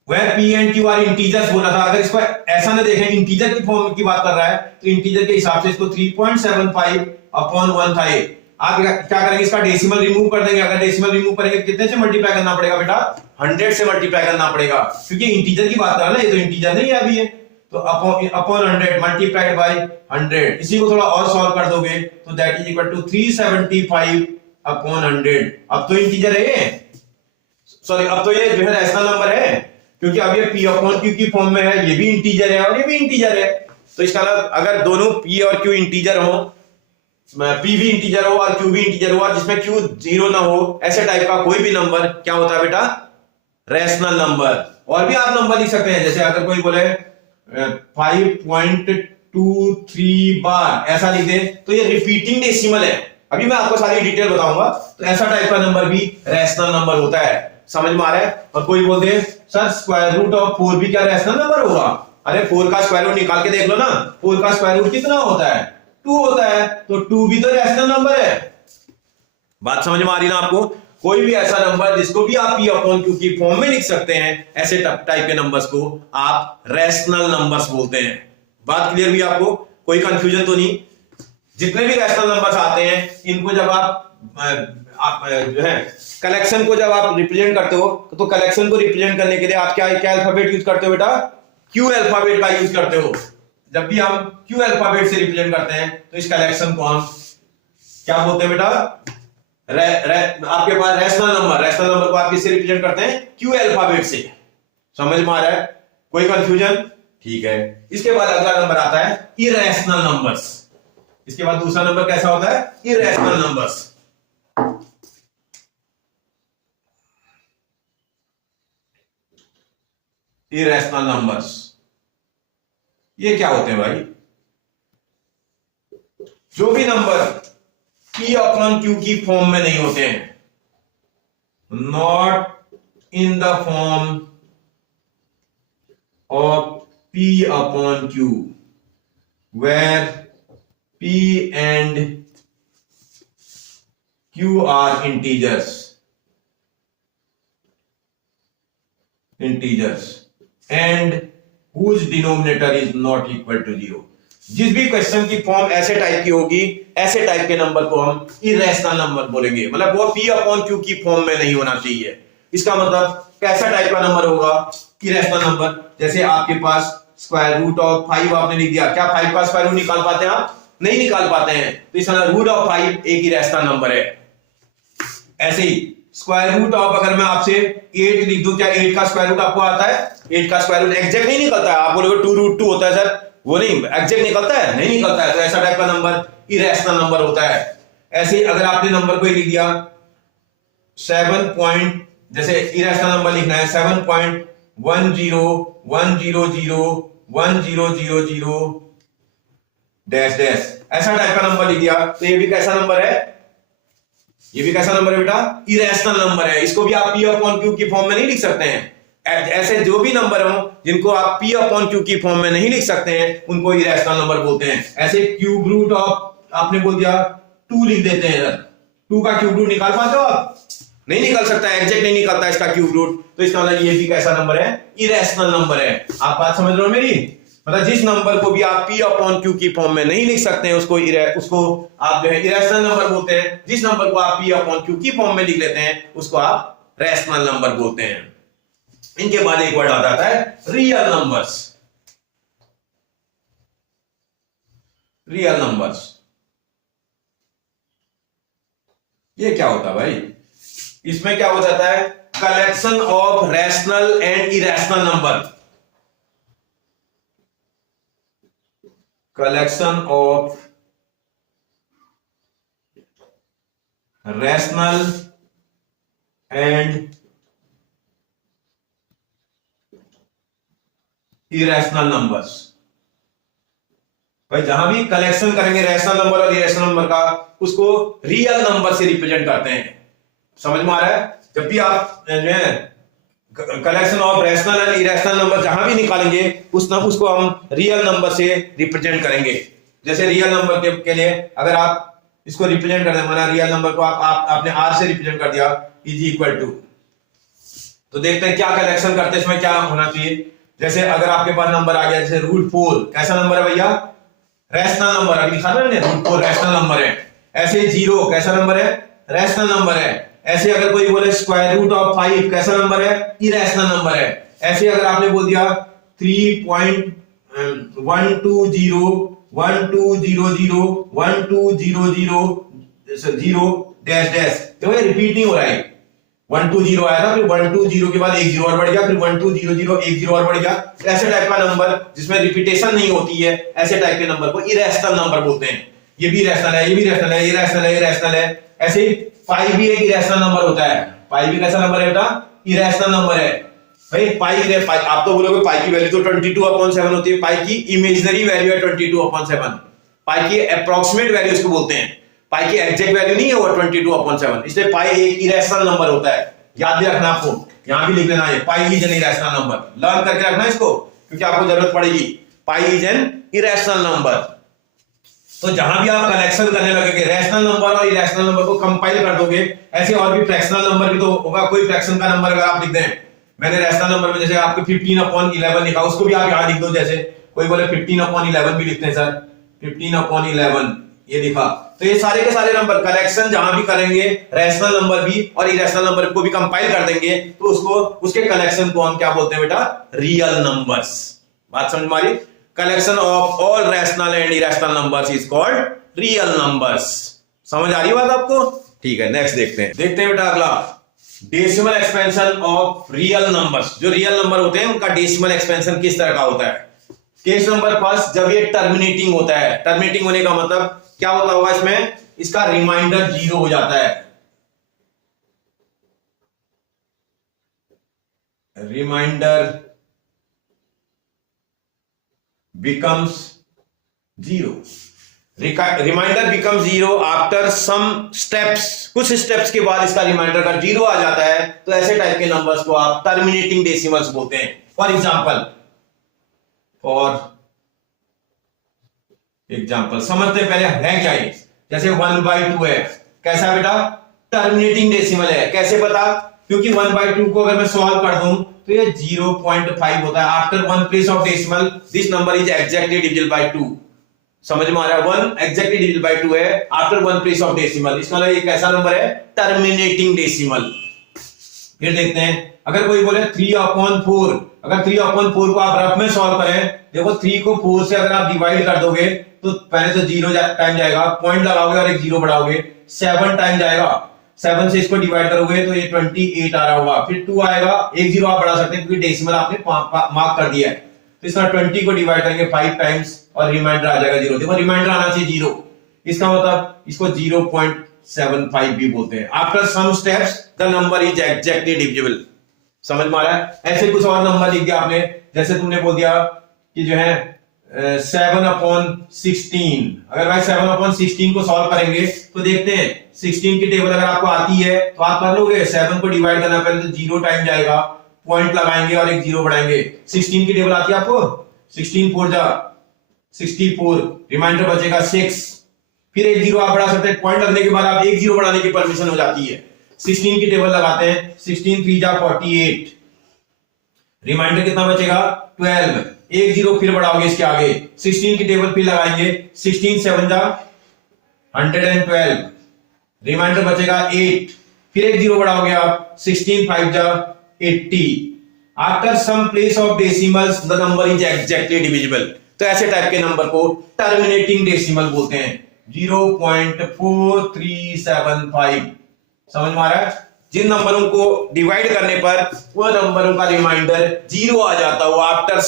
वह p and q are integers बोला था। अगर इसको ऐसा ना देखें, इंटीजर की फॉर्म की बात कर रहा है तो इंटीजर के हिसाब से इसको 3.75 अपॉन 1 था। आप क्या करेंगे, इसका डेसिमल रिमूव कर देंगे। अगर डेसिमल रिमूव करेंगे कितने से मल्टीप्लाई करना पड़ेगा बेटा, 100 से मल्टीप्लाई करना पड़ेगा, क्योंकि इंटीजर की बात कर रहा है ना, ये तो इंटीजर नहीं है अभी ये। तो अपॉन 100 मल्टीप्लाइड बाय 100, इसी को थोड़ा और सॉल्व कर दोगे तो that is equal to 375 upon 100। अब तो इंटीजर है, सॉरी अब तो ये जो है रैशनल नंबर है, क्योंकि अब ये p अपॉन q की फॉर्म में है। ये भी इंटीजर है और ये भी इंटीजर है। तो इसका अगर दोनों p और q इंटीजर हो, p भी इंटीजर हो और q भी इंटीजर हो और जिसमें q जीरो ना हो, ऐसे टाइप का कोई भी नंबर क्या होता है बेटा, रैशनल नंबर। और भी आप नंबर लिख सकते हैं, जैसे अगर कोई बोले 5.23 बार ऐसा लिख दे तो ये रिपीटिंग डेसिमल है। अभी मैं आपको सारी डिटेल बताऊंगा। तो ऐसा टाइप का नंबर भी रैशनल नंबर होता है। समझ में आ रहा है। और कोई बोल दे सर स्क्वायर रूट ऑफ 4 भी क्या रैशनल नंबर होगा? अरे 4 का स्क्वायर रूट निकाल के देख लो ना, 4 का स्क्वायर रूट कितना होता है, 2 होता है, तो 2 भी तो रैशनल नंबर है। बात समझ में आ रही ना आपको। कोई भी ऐसा नंबर जिसको भी आप p अपॉन q की फॉर्म में लिख सकते हैं, ऐसे टाइप के नंबर्स को आप रैशनल नंबर्स बोलते हैं। बात क्लियर हुई आपको, कोई कंफ्यूजन तो नहीं। जितने भी रैशनल नंबर्स आते हैं इनको जब आप जो है कलेक्शन को जब आप रिप्रेजेंट करते हो तो कलेक्शन को रिप्रेजेंट करने के लिए आप क्या अल्फाबेट यूज करते हो बेटा, क्यू अल्फाबेट का यूज करते हो। जब भी हम क्यू अल्फाबेट से रिप्रेजेंट करते हैं तो इस कलेक्शन को हम क्या बोलते हैं बेटा, आपके पास रैशनल नंबर को आप किससे रिप्रेजेंट करते हैं, क्यू अल्फाबेट से। समझ में आ रहा है, कोई कंफ्यूजन? ठीक है। इसके बाद अगला नंबर आता है इरैशनल नंबर्स। इसके बाद दूसरा नंबर कैसा होता है, इरैशनल नंबर्स। इरैशनल नंबर्स ये क्या होते हैं भाई? जो भी नंबर p अपॉन q की फॉर्म में नहीं होते हैं, not in the form of p upon q, where p and q are integers and whose denominator is not equal to 0। जिस भी क्वेश्चन की फॉर्म ऐसे टाइप की होगी, ऐसे टाइप के नंबर को हम इरैशनल नंबर बोलेंगे। मतलब वो p अपॉन q की फॉर्म में नहीं होना चाहिए। इसका मतलब कैसा टाइप का नंबर होगा, इरैशनल नंबर। जैसे आपके पास स्क्वायर रूट ऑफ 5 आपने लिख दिया, क्या 5 का स्क्वायर रूट निकाल पाते हैं आप? नहीं निकाल पाते हैं। तो इसका रूट ऑफ 5 एक इरैशनल नंबर है। ऐसे ही स्क्वायर रूट ऑफ अगर मैं आपसे 8 लिख दूं, क्या 8 का स्क्वायर रूट आपको आता है? 8 का स्क्वायर रूट एग्जैक्ट नहीं निकलता है। आप बोलोगे 2√2 होता है सर, वो नहीं एग्जैक्ट निकलता है, नहीं निकलता है। तो ऐसा टाइप का नंबर इरैशनल नंबर होता है। ऐसे ही अगर आपने नंबर को ही लिख दिया 7 पॉइंट, जैसे इरेशनल नंबर लिखना है 7.1010001000 डैश डैश, ऐसा टाइप का नंबर लिख दिया, तो ये भी कैसा नंबर है, ये भी कैसा नंबर है बेटा, इरेशनल नंबर है। इसको भी आप P अपॉन Q की फॉर्म में नहीं लिख सकते हैं। ऐसे जो भी नंबर हो जिनको आप P अपॉन Q की फॉर्म में नहीं लिख सकते हैं उनको इरेशनल नंबर बोलते हैं। ऐसे क्यूब रूट ऑफ आपने बोल दिया 2 लिख देते हैं इधर, 2 का क्यूब रूट निकाल पाते हो आप? नहीं निकाल सकता, एग्जैक्ट नहीं निकलता इसका क्यूब रूट, तो इसका मतलब ये भी कैसा नंबर है, इरेशनल नंबर है। आप बात समझ रहे हो मेरी? मतलब जिस नंबर को भी आप P अपॉन Q की फॉर्म में नहीं लिख सकते हैं उसको आप जो है इरेशनल नंबर बोलते हैं। जिस नंबर को आप P अपॉन Q की फॉर्म में लिख लेते हैं उसको आप रैशनल नंबर बोलते हैं। इनके बाद एक वर्ड आ जाता है रियल नंबर्स। रियल नंबर्स ये क्या होता है भाई? इसमें क्या हो जाता है, collection of rational and irrational number. Collection of rational and irrational numbers. भाई जहां भी कलेक्शन करेंगे रैशनल नंबर और इरेशनल नंबर का, उसको रियल नंबर से रिप्रेजेंट करते हैं। समझ में आ रहा है? जब भी आप collection of rational and irrational number जहां भी निकालेंगे उसको हम रियल नंबर से रिप्रेजेंट करेंगे। जैसे रियल नंबर के लिए अगर आप इसको रिप्रेजेंट कर दें, माना रियल नंबर को आपने आर से रिप्रेजेंट कर दिया, इज इक्वल टू, तो देखते हैं क्या कलेक्शन करते हैं, इसमें क्या होना चाहिए। जैसे अगर आपके पास नंबर आ गया जैसे √4, कैसा नंबर है भैया, रैशनल नंबर, अभी लिखा था ना √4 रैशनल नंबर है। ऐसे 0 कैसा नंबर है, रैशनल नंबर है। ऐसे अगर कोई बोले स्क्वायर रूट ऑफ 5 कैसा नंबर है, इरेशनल नंबर है। ऐसे अगर आपने बोल दिया 3.12001200 डैश डैश, तो ये रिपीट नहीं हो रहा है। 120 आया था, फिर 120 के बाद एक 0 और बढ़ गया, फिर 1200 एक 0 और बढ़ गया। ऐसे टाइप का नंबर जिसमें रिपीटेशन नहीं होती है, ऐसे टाइप के नंबर को इरेशनल नंबर बोलते हैं। ये भी रैशनल है, ये भी रैशनल है, ये रैशनल है, ये रैशनल है। ऐसे ही पाई भी एक इरेशनल नंबर होता है। पाई भी कैसा नंबर है बेटा, इरेशनल नंबर है। भाई पाई आप तो बोलोगे पाई की वैल्यू तो 22/7 होती है। पाई की इमेजिनरी वैल्यू है 22/7। पाई की अप्रोक्सीमेट वैल्यू इसको बोलते हैं। पाई की एग्जैक्ट वैल्यू नहीं है वो 22/7, इसलिए पाई एक इरेशनल नंबर होता है। याद भी रखना आपको, यहां भी लिख लेना है pi is an irrational number, learn करके रखना इसको क्योंकि आपको जरूरत पड़ेगी। Pi is an irrational number. तो जहां भी आप कलेक्शन करने लगेंगे रैशनल नंबर और इरेशनल नंबर को कंपाइल कर दोगे, ऐसे और भी फ्रैक्शनल नंबर भी तो होगा। कोई फ्रैक्शन का नंबर अगर आप लिख दें, मैंने रैशनल नंबर में जैसे आपको 15/11 लिखा, उसको भी आप यहां लिख दो। जैसे कोई बोले 15/11 भी लिखते हैं सर, 15/11 ये लिखा, तो ये सारे के सारे नंबर कलेक्शन जहां भी करेंगे रैशनल नंबर भी और इरेशनल नंबर को भी कंपाइल कर देंगे, तो उसके कलेक्शन को हम क्या बोलते हैं बेटा, रियल नंबर्स। बात समझ में आ रही? Collection of all rational and irrational numbers is called real numbers. समझ आ रही बात आपको? ठीक है, नेक्स्ट देखते हैं बेटा अगला, decimal expansion of real numbers. जो रियल नंबर होते हैं उनका डेसिमल एक्सपेंशन किस तरह का होता है। केस नंबर फर्स्ट, जब ये टर्मिनेटिंग होता है। टर्मिनेटिंग होने का मतलब क्या होता होगा, इसमें इसका रिमाइंडर 0 हो जाता है। Remainder becomes 0, remainder become 0 after some steps, कुछ स्टेप्स के बाद इसका रिमाइंडर का 0 आ जाता है, तो ऐसे टाइप के नंबर्स को आप टर्मिनेटिंग डेसिमल्स बोलते हैं। फॉर एग्जांपल समझते हैं पहले है क्या ये। जैसे 1/2 है, कैसा बेटा, टर्मिनेटिंग डेसिमल है। कैसे पता, क्योंकि 1/2 को अगर मैं सॉल्व कर दूं तो ये 0.5 होता है। After 1 place of decimal this number is exactly divisible by 2। समझ में आ रहा है? 1 एग्जैक्टली डिविजिबल बाय 2 है आफ्टर 1 प्लेस ऑफ डेसिमल, इसका मतलब ये कैसा नंबर है, टर्मिनेटिंग डेसिमल। फिर देखते हैं, अगर कोई बोले 3/4, अगर 3/4 को आप रफ में सॉल्व करें, देखो 3 को 4 से अगर आप डिवाइड कर दोगे तो पहले तो 0 टाइम जाएगा, पॉइंट लगाओगे और एक 0 बढ़ाओगे, 7 टाइम जाएगा। 7 से इसको डिवाइड करोगे तो ये 28 आ रहा होगा, फिर 2 आएगा, एक 0 आप बढ़ा सकते हैं क्योंकि डेसिमल आपने मार्क कर दिया है। तो इसका 20 को डिवाइड करेंगे 5 टाइम्स और रिमाइंडर आ जाएगा 0। देखो रिमाइंडर आना चाहिए 0, इसका मतलब इसको 0.75 भी बोलते हैं। After some steps the number is exactly divisible. समझ में आ रहा है? ऐसे कुछ और नंबर लिख दिया आपने, जैसे तुमने बोल दिया कि जो है 7/16। अगर भाई 7/16 को सॉल्व करेंगे तो देखते हैं 16 की टेबल अगर आपको आती है तो आप कर लोगे। 7 को डिवाइड करना, पहले तो 0 टाइम जाएगा, पॉइंट लगाएंगे और एक 0 बढ़ाएंगे। 16 की टेबल आती है आपको? 16 4 जा 64, रिमाइंडर बचेगा 6, फिर एक 0 आप बढ़ा सकते हैं। पॉइंट लगने के बाद आप एक 0 बढ़ाने की परमिशन हो जाती है। 16 की टेबल लगाते हैं, 16 3 जा 48, रिमाइंडर कितना बचेगा 12, एक 0 फिर बढ़ाओगे इसके आगे। 16 की टेबल फिर लगाएंगे, 16 7 जा 112, रिमाइंडर बचेगा 8, फिर एक 0 बढ़ाओगे आप, 16 5 जा 80। After some place of decimals the number is exactly divisible. तो ऐसे टाइप के नंबर को टर्मिनेटिंग डेसिमल बोलते हैं। 0.4375। समझ में आ रहा है? जिन नंबरों को डिवाइड करने पर वो नंबरों का रिमाइंडर 0 आ जाता हो आफ्टर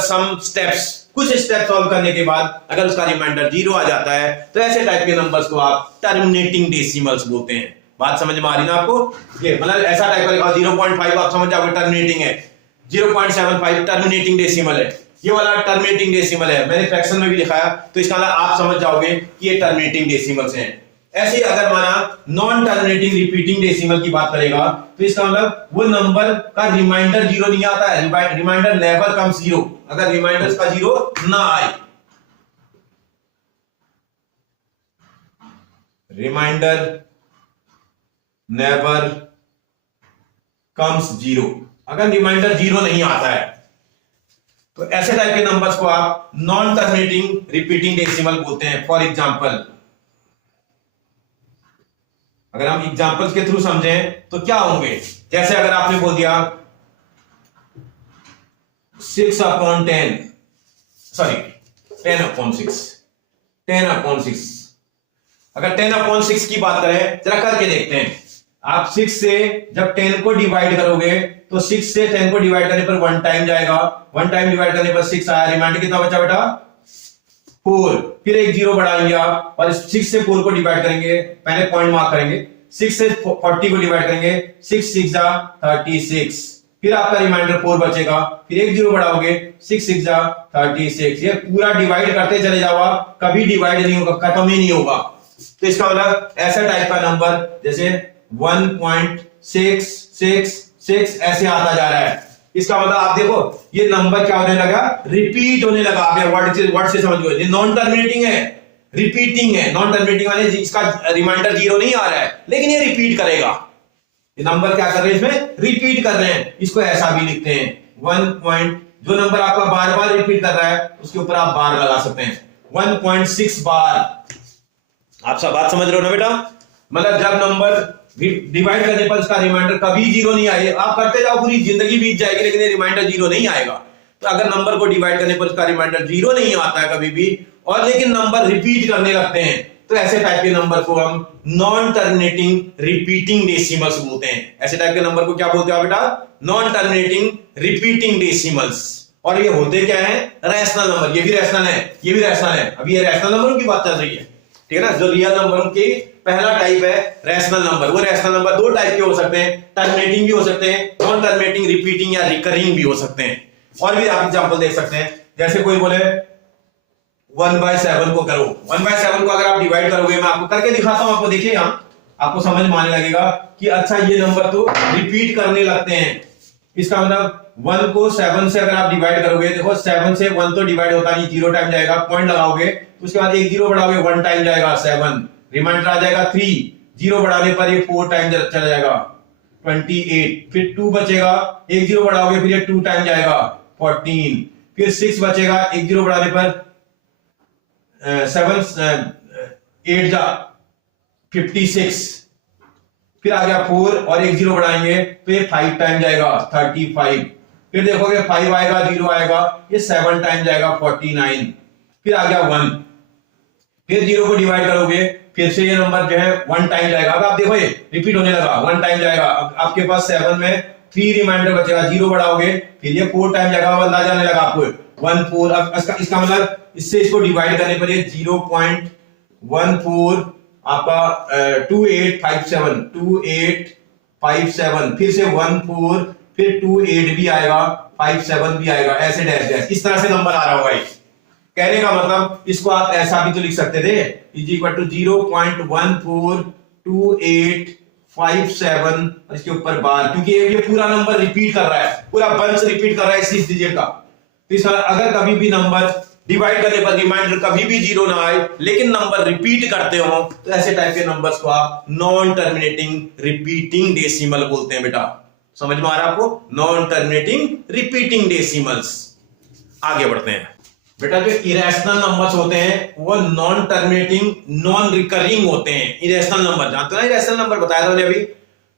सम स्टेप्स, कुछ स्टेप सॉल्व करने के बाद अगर उसका रिमाइंडर 0 आ जाता है तो ऐसे टाइप के नंबर्स को आप टर्मिनेटिंग डेसिमल्स बोलते हैं। बात समझ में आ रही ना आपको? ये मतलब ऐसा टाइप का 0.5 आप समझ जाओगे टर्मिनेटिंग है, 0.75 टर्मिनेटिंग डेसिमल है, ये वाला टर्मिनेटिंग डेसिमल है। मैंने फ्रैक्शन में भी लिखाया तो इसका मतलब आप समझ जाओगे कि ये टर्मिनेटिंग डेसिमल्स हैं। ऐसे ही अगर माना नॉन टर्मिनेटिंग रिपीटिंग डेसिमल की बात करेगा तो इसका मतलब वो नंबर का रिमाइंडर 0 नहीं आता है, रिमाइंडर नेवर कम्स 0। अगर रिमाइंडर का 0 ना आए, रिमाइंडर नेवर कम्स 0, अगर रिमाइंडर 0 नहीं आता है तो ऐसे टाइप के नंबर्स को आप नॉन टर्मिनेटिंग रिपीटिंग डेसिमल बोलते हैं। फॉर एग्जांपल, अगर हम एग्जांपल्स के थ्रू समझें तो क्या होंगे, जैसे अगर आपने बोल दिया 6/10, सॉरी 10/6, 10/6। अगर 10/6 की बात करें, जरा करके देखते हैं। आप 6 से जब 10 को डिवाइड करोगे तो 6 से 10 को डिवाइड करने पर 1 टाइम जाएगा, 1 टाइम डिवाइड करने पर 6 आया, रिमाइंडर कितना बचा बेटा 4, फिर एक 0 बढ़ाएंगे आप और 6 से 4 को डिवाइड करेंगे, पहले पॉइंट मार्क करेंगे, 6 से 40 को डिवाइड करेंगे, 6 6 जा 36, फिर आपका रिमाइंडर 4 बचेगा, फिर एक 0 बढ़ाओगे, 6 6 जा 36। ये पूरा डिवाइड करते चले जाओ आप, कभी डिवाइड नहीं होगा, खत्म ही नहीं होगा। तो इसका मतलब ऐसा टाइप का नंबर जैसे 1.666 ऐसे आता जा रहा है। इसका मतलब आप देखो ये नंबर क्या होने लगा, रिपीट होने लगा। आप वर्ड से समझ गए, नॉन टर्मिनेटिंग है, रिपीटिंग है। नॉन टर्मिनेटिंग वाले इसका रिमाइंडर 0 नहीं आ रहा है लेकिन ये रिपीट करेगा। ये नंबर क्या कर रहे हैं, इसमें रिपीट कर रहे हैं। इसको ऐसा भी लिखते हैं 1 पॉइंट, जो नंबर आपका बार बार रिपीट कर रहा है उसके ऊपर आप बार लगा सकते हैं, 1.6 बार। आप सब बात समझ रहे हो ना बेटा? मतलब जब नंबर डिवाइड करने पर उसका रिमाइंडर कभी 0 नहीं आए, आप करते जाओ पूरी जिंदगी बीत जाएगी लेकिन ये रिमाइंडर 0 नहीं आएगा। तो अगर नंबर को डिवाइड करने पर उसका रिमाइंडर 0 नहीं आता है कभी भी, और लेकिन नंबर रिपीट करने लगते हैं, तो ऐसे टाइप के नंबर को हम नॉन टर्मिनेटिंग रिपीटिंग डेसिमल्स बोलते हैं। ऐसे टाइप के नंबर को क्या बोलते हो बेटा? Non terminating repeating decimals. और ये होते क्या है? Rational number. ये भी रैशनल है, ये भी रैशनल है। अभी ये रैशनल नंबरों की बात चल रही है, ठीक है ना? जो रियल नंबरों की पहला टाइप है रैशनल नंबर। वो रैशनल नंबर 2 टाइप के हो सकते हैं, टर्मिनेटिंग भी हो सकते हैं, नॉन टर्मिनेटिंग रिपीटिंग या रिकरिंग भी हो सकते हैं। और भी आप एग्जांपल देख सकते हैं, जैसे कोई बोले 1/7 को करो, 1/7 को अगर आप डिवाइड करोगे, मैं आपको करके दिखाता हूं, आपको देखिए यहां आपको समझ में आने लगेगा कि अच्छा ये नंबर तो रिपीट करने लगते हैं। इसका मतलब 1 को 7 से अगर आप डिवाइड करोगे, देखो 7 से 1 तो डिवाइड होता नहीं, 0 टाइम जाएगा, पॉइंट लगाओगे, उसके बाद एक 0 बढ़ाओगे, 1 टाइम जाएगा 7, रिमाइंडर आ जाएगा 3, 0 बढ़ाने पर ये 4 टाइम चला जाएगा 28, फिर 2 बचेगा, एक 0 बढ़ाओगे फिर ये 2 टाइम जाएगा 14, फिर 6 बचेगा, एक 0 बढ़ाने पर 7 8 जा 56, फिर आ गया 4 और एक 0 बढ़ाएंगे तो ये 5 टाइम जाएगा 35, फिर देखोगे 5 आएगा, 0 आएगा, ये 7 टाइम जाएगा 49, फिर आ गया 1, फिर 0 को डिवाइड करोगे, फिर से ये नंबर जो है 1 टाइम जाएगा। अब आप देखो ये रिपीट होने लगा, 1 टाइम जाएगा। अब आपके पास 7 में 3 रिमाइंडर बचेगा, 0 बढ़ाओगे फिर ये 4 टाइम जाएगा, अंदाजा आने लगा आपको 1 4। अब इसका मतलब इससे इसको डिवाइड करने पर ये 0.4 14 आपका 2857 फिर से 14 फिर 28 भी आएगा 57 भी आएगा, ऐसे डैश डैश इस तरह से नंबर आ रहा होगा। कहने का मतलब इसको आप ऐसा भी तो लिख सकते थे, इज इक्वल टू 0.142857 इसके ऊपर बार, क्योंकि ये पूरा नंबर रिपीट कर रहा है, पूरा बंच रिपीट कर रहा है 6 डिजिट का। तो इस अगर कभी भी नंबर डिवाइड करने पर रिमाइंडर कभी भी 0 ना आए लेकिन नंबर रिपीट करते हो तो ऐसे टाइप के नंबर्स को आप नॉन टर्मिनेटिंग रिपीटिंग डेसिमल बोलते हैं। बेटा समझ में आ रहा है आपको? Non terminating repeating decimals. आगे बढ़ते हैं बेटा। जो इरेशनल नंबर्स होते हैं वो नॉन टर्मिनेटिंग नॉन रिकरिंग होते हैं। इरेशनल नंबर जानते हो ना, इरेशनल नंबर बताया था मैंने अभी।